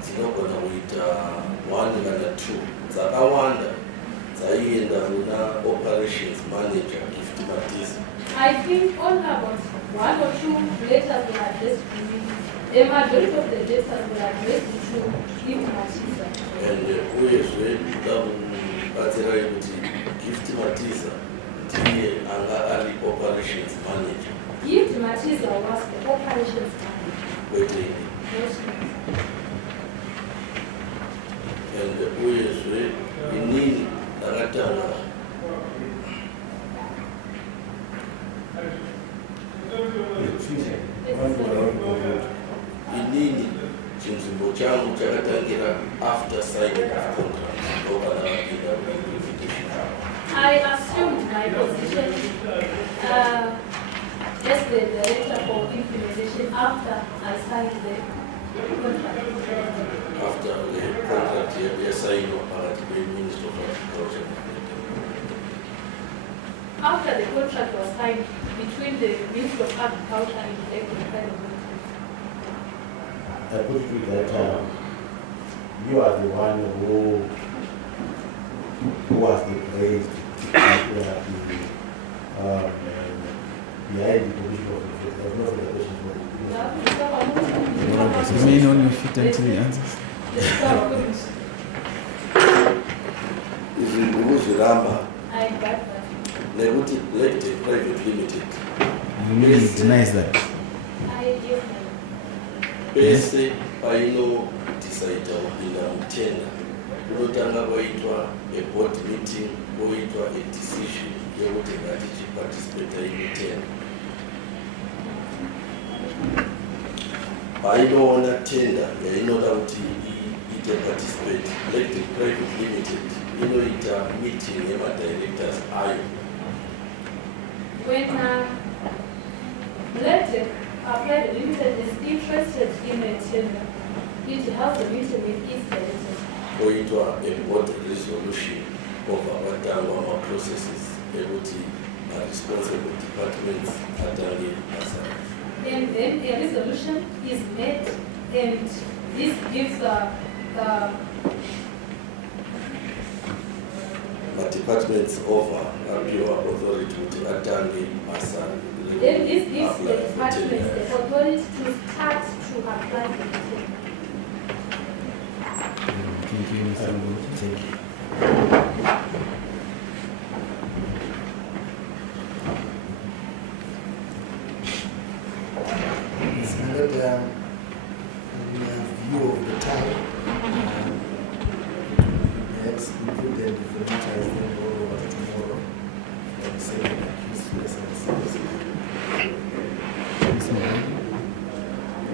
dzinogona kuita 1 kana 2 dzakawanda dzaienda kuna operations manager Gift Matisa. I think only about 1 or 2 letters were addressed to me. The majority of the letters were addressed to Gift Matisa. And uyezve ndakubatsirai kuti Gift Matisa ndiye anga ari operations manager. Gift Matisa was the operations manager. Waiting. And uyezve inini ndakatanga inini chinzvimbo changu chakatangira after signing of contract ndokana vapinda invitation. I assumed my position as the director for implementation after I signed the contract. After the contract signed by the Minister of Agriculture. After the contract was signed between the Ministry of Agriculture and the Elected I put it that you are the one who was the praised behind the position of the faith. There's no further question for you. Remain on your feet until he answers. Uzviramba I got that. nekuti Elected Private Limited You mean he denies that? I gave my pese painodecide kupinda mutenda kunotanga kwaitwa board meeting koitwa decision yekuti ngatichiparticipate mutenda. Painoona tender yainoda kuti iite participate Elected Private Limited inoita meeting yemadirectors ayo. When Elected Private Limited is interested in a tender, it has a meeting with its directors. Koitwa board resolution over processes ekuti responsible departments atange basa. And then a resolution is made, and this gives the departments over apiwa authority kuti atange basa. then this gives the department the authority to start to apply for the tender. Thank you, Mr. Mpofu. Thank you. It's another view of the time. Perhaps included the meetings then all over tomorrow. For the sake of accused persons. Mr. Mpofu?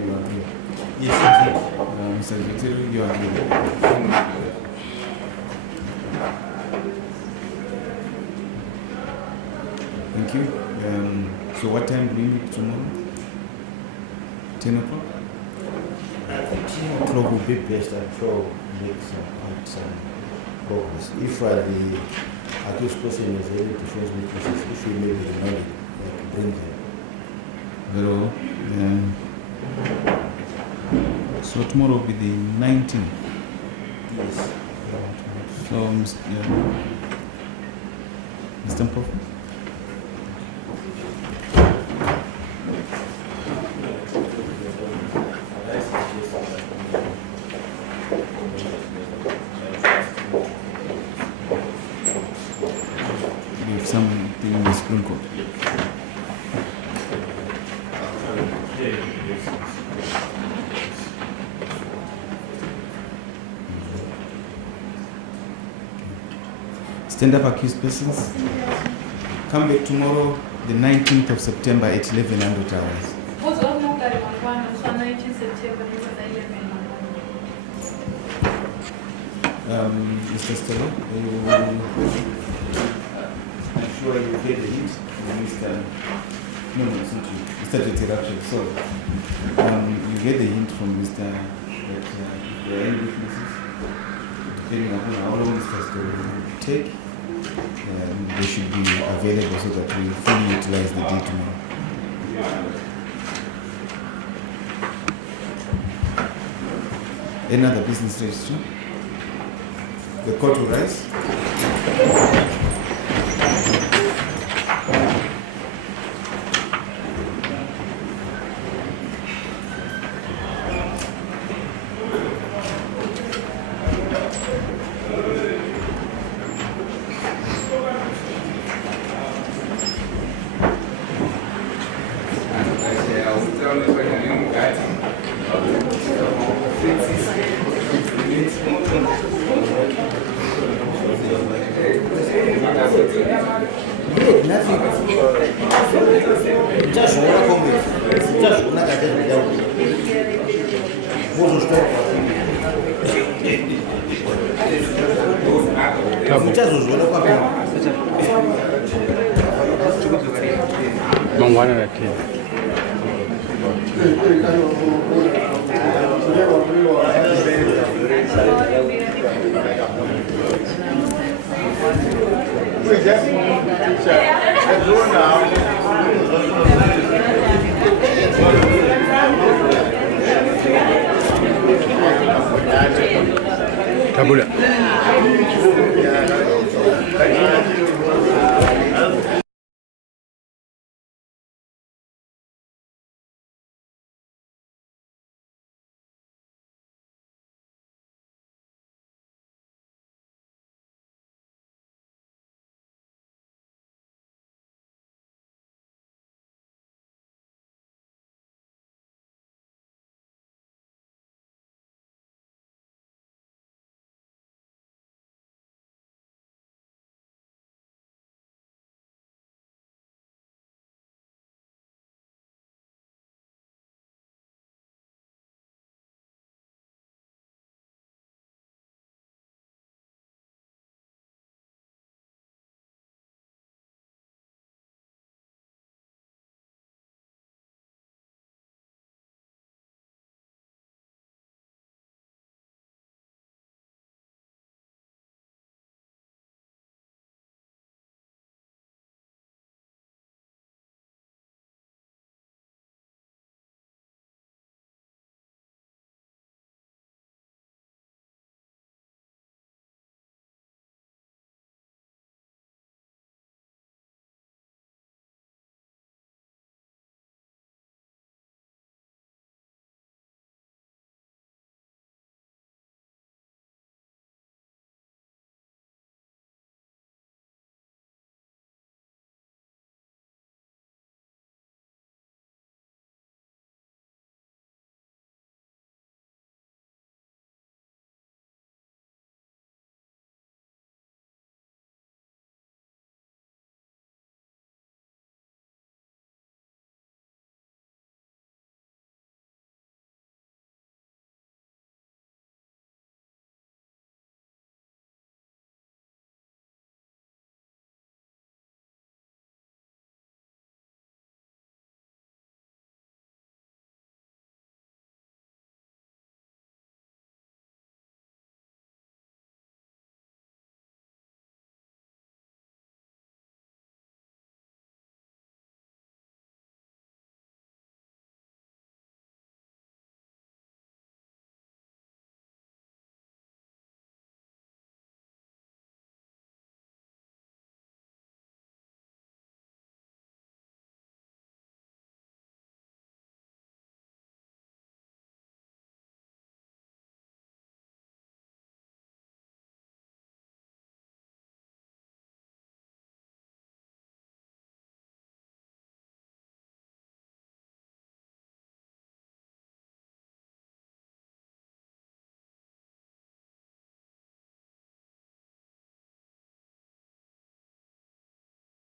You agree? Yes, indeed. Mr. Victor, you agree? Thank you. So what time do we meet tomorrow? 10 o'clock? I think 10 o'clock would be best. I'm sure make some progress. If the accused person is able to face witnesses, if we maybe reminded, like bring them. Very well. So tomorrow will be the 19th. Yes. So, Mr. Mpofu? You have something in the Supreme Court. Stand up, accused persons. Come back tomorrow, the 19th of September at 1100 hours. Also, I'm not going to 19 September, Mr. Stella, I'm sure you get the hint from Mr. No, it's not you. Mr. Interruption, sorry. You get the hint from Mr. that if there are any weaknesses, depending on how long Mr. Stella will take, they should be available so that we fully utilize the day tomorrow. Any other business registration? The court will rise. Tabula.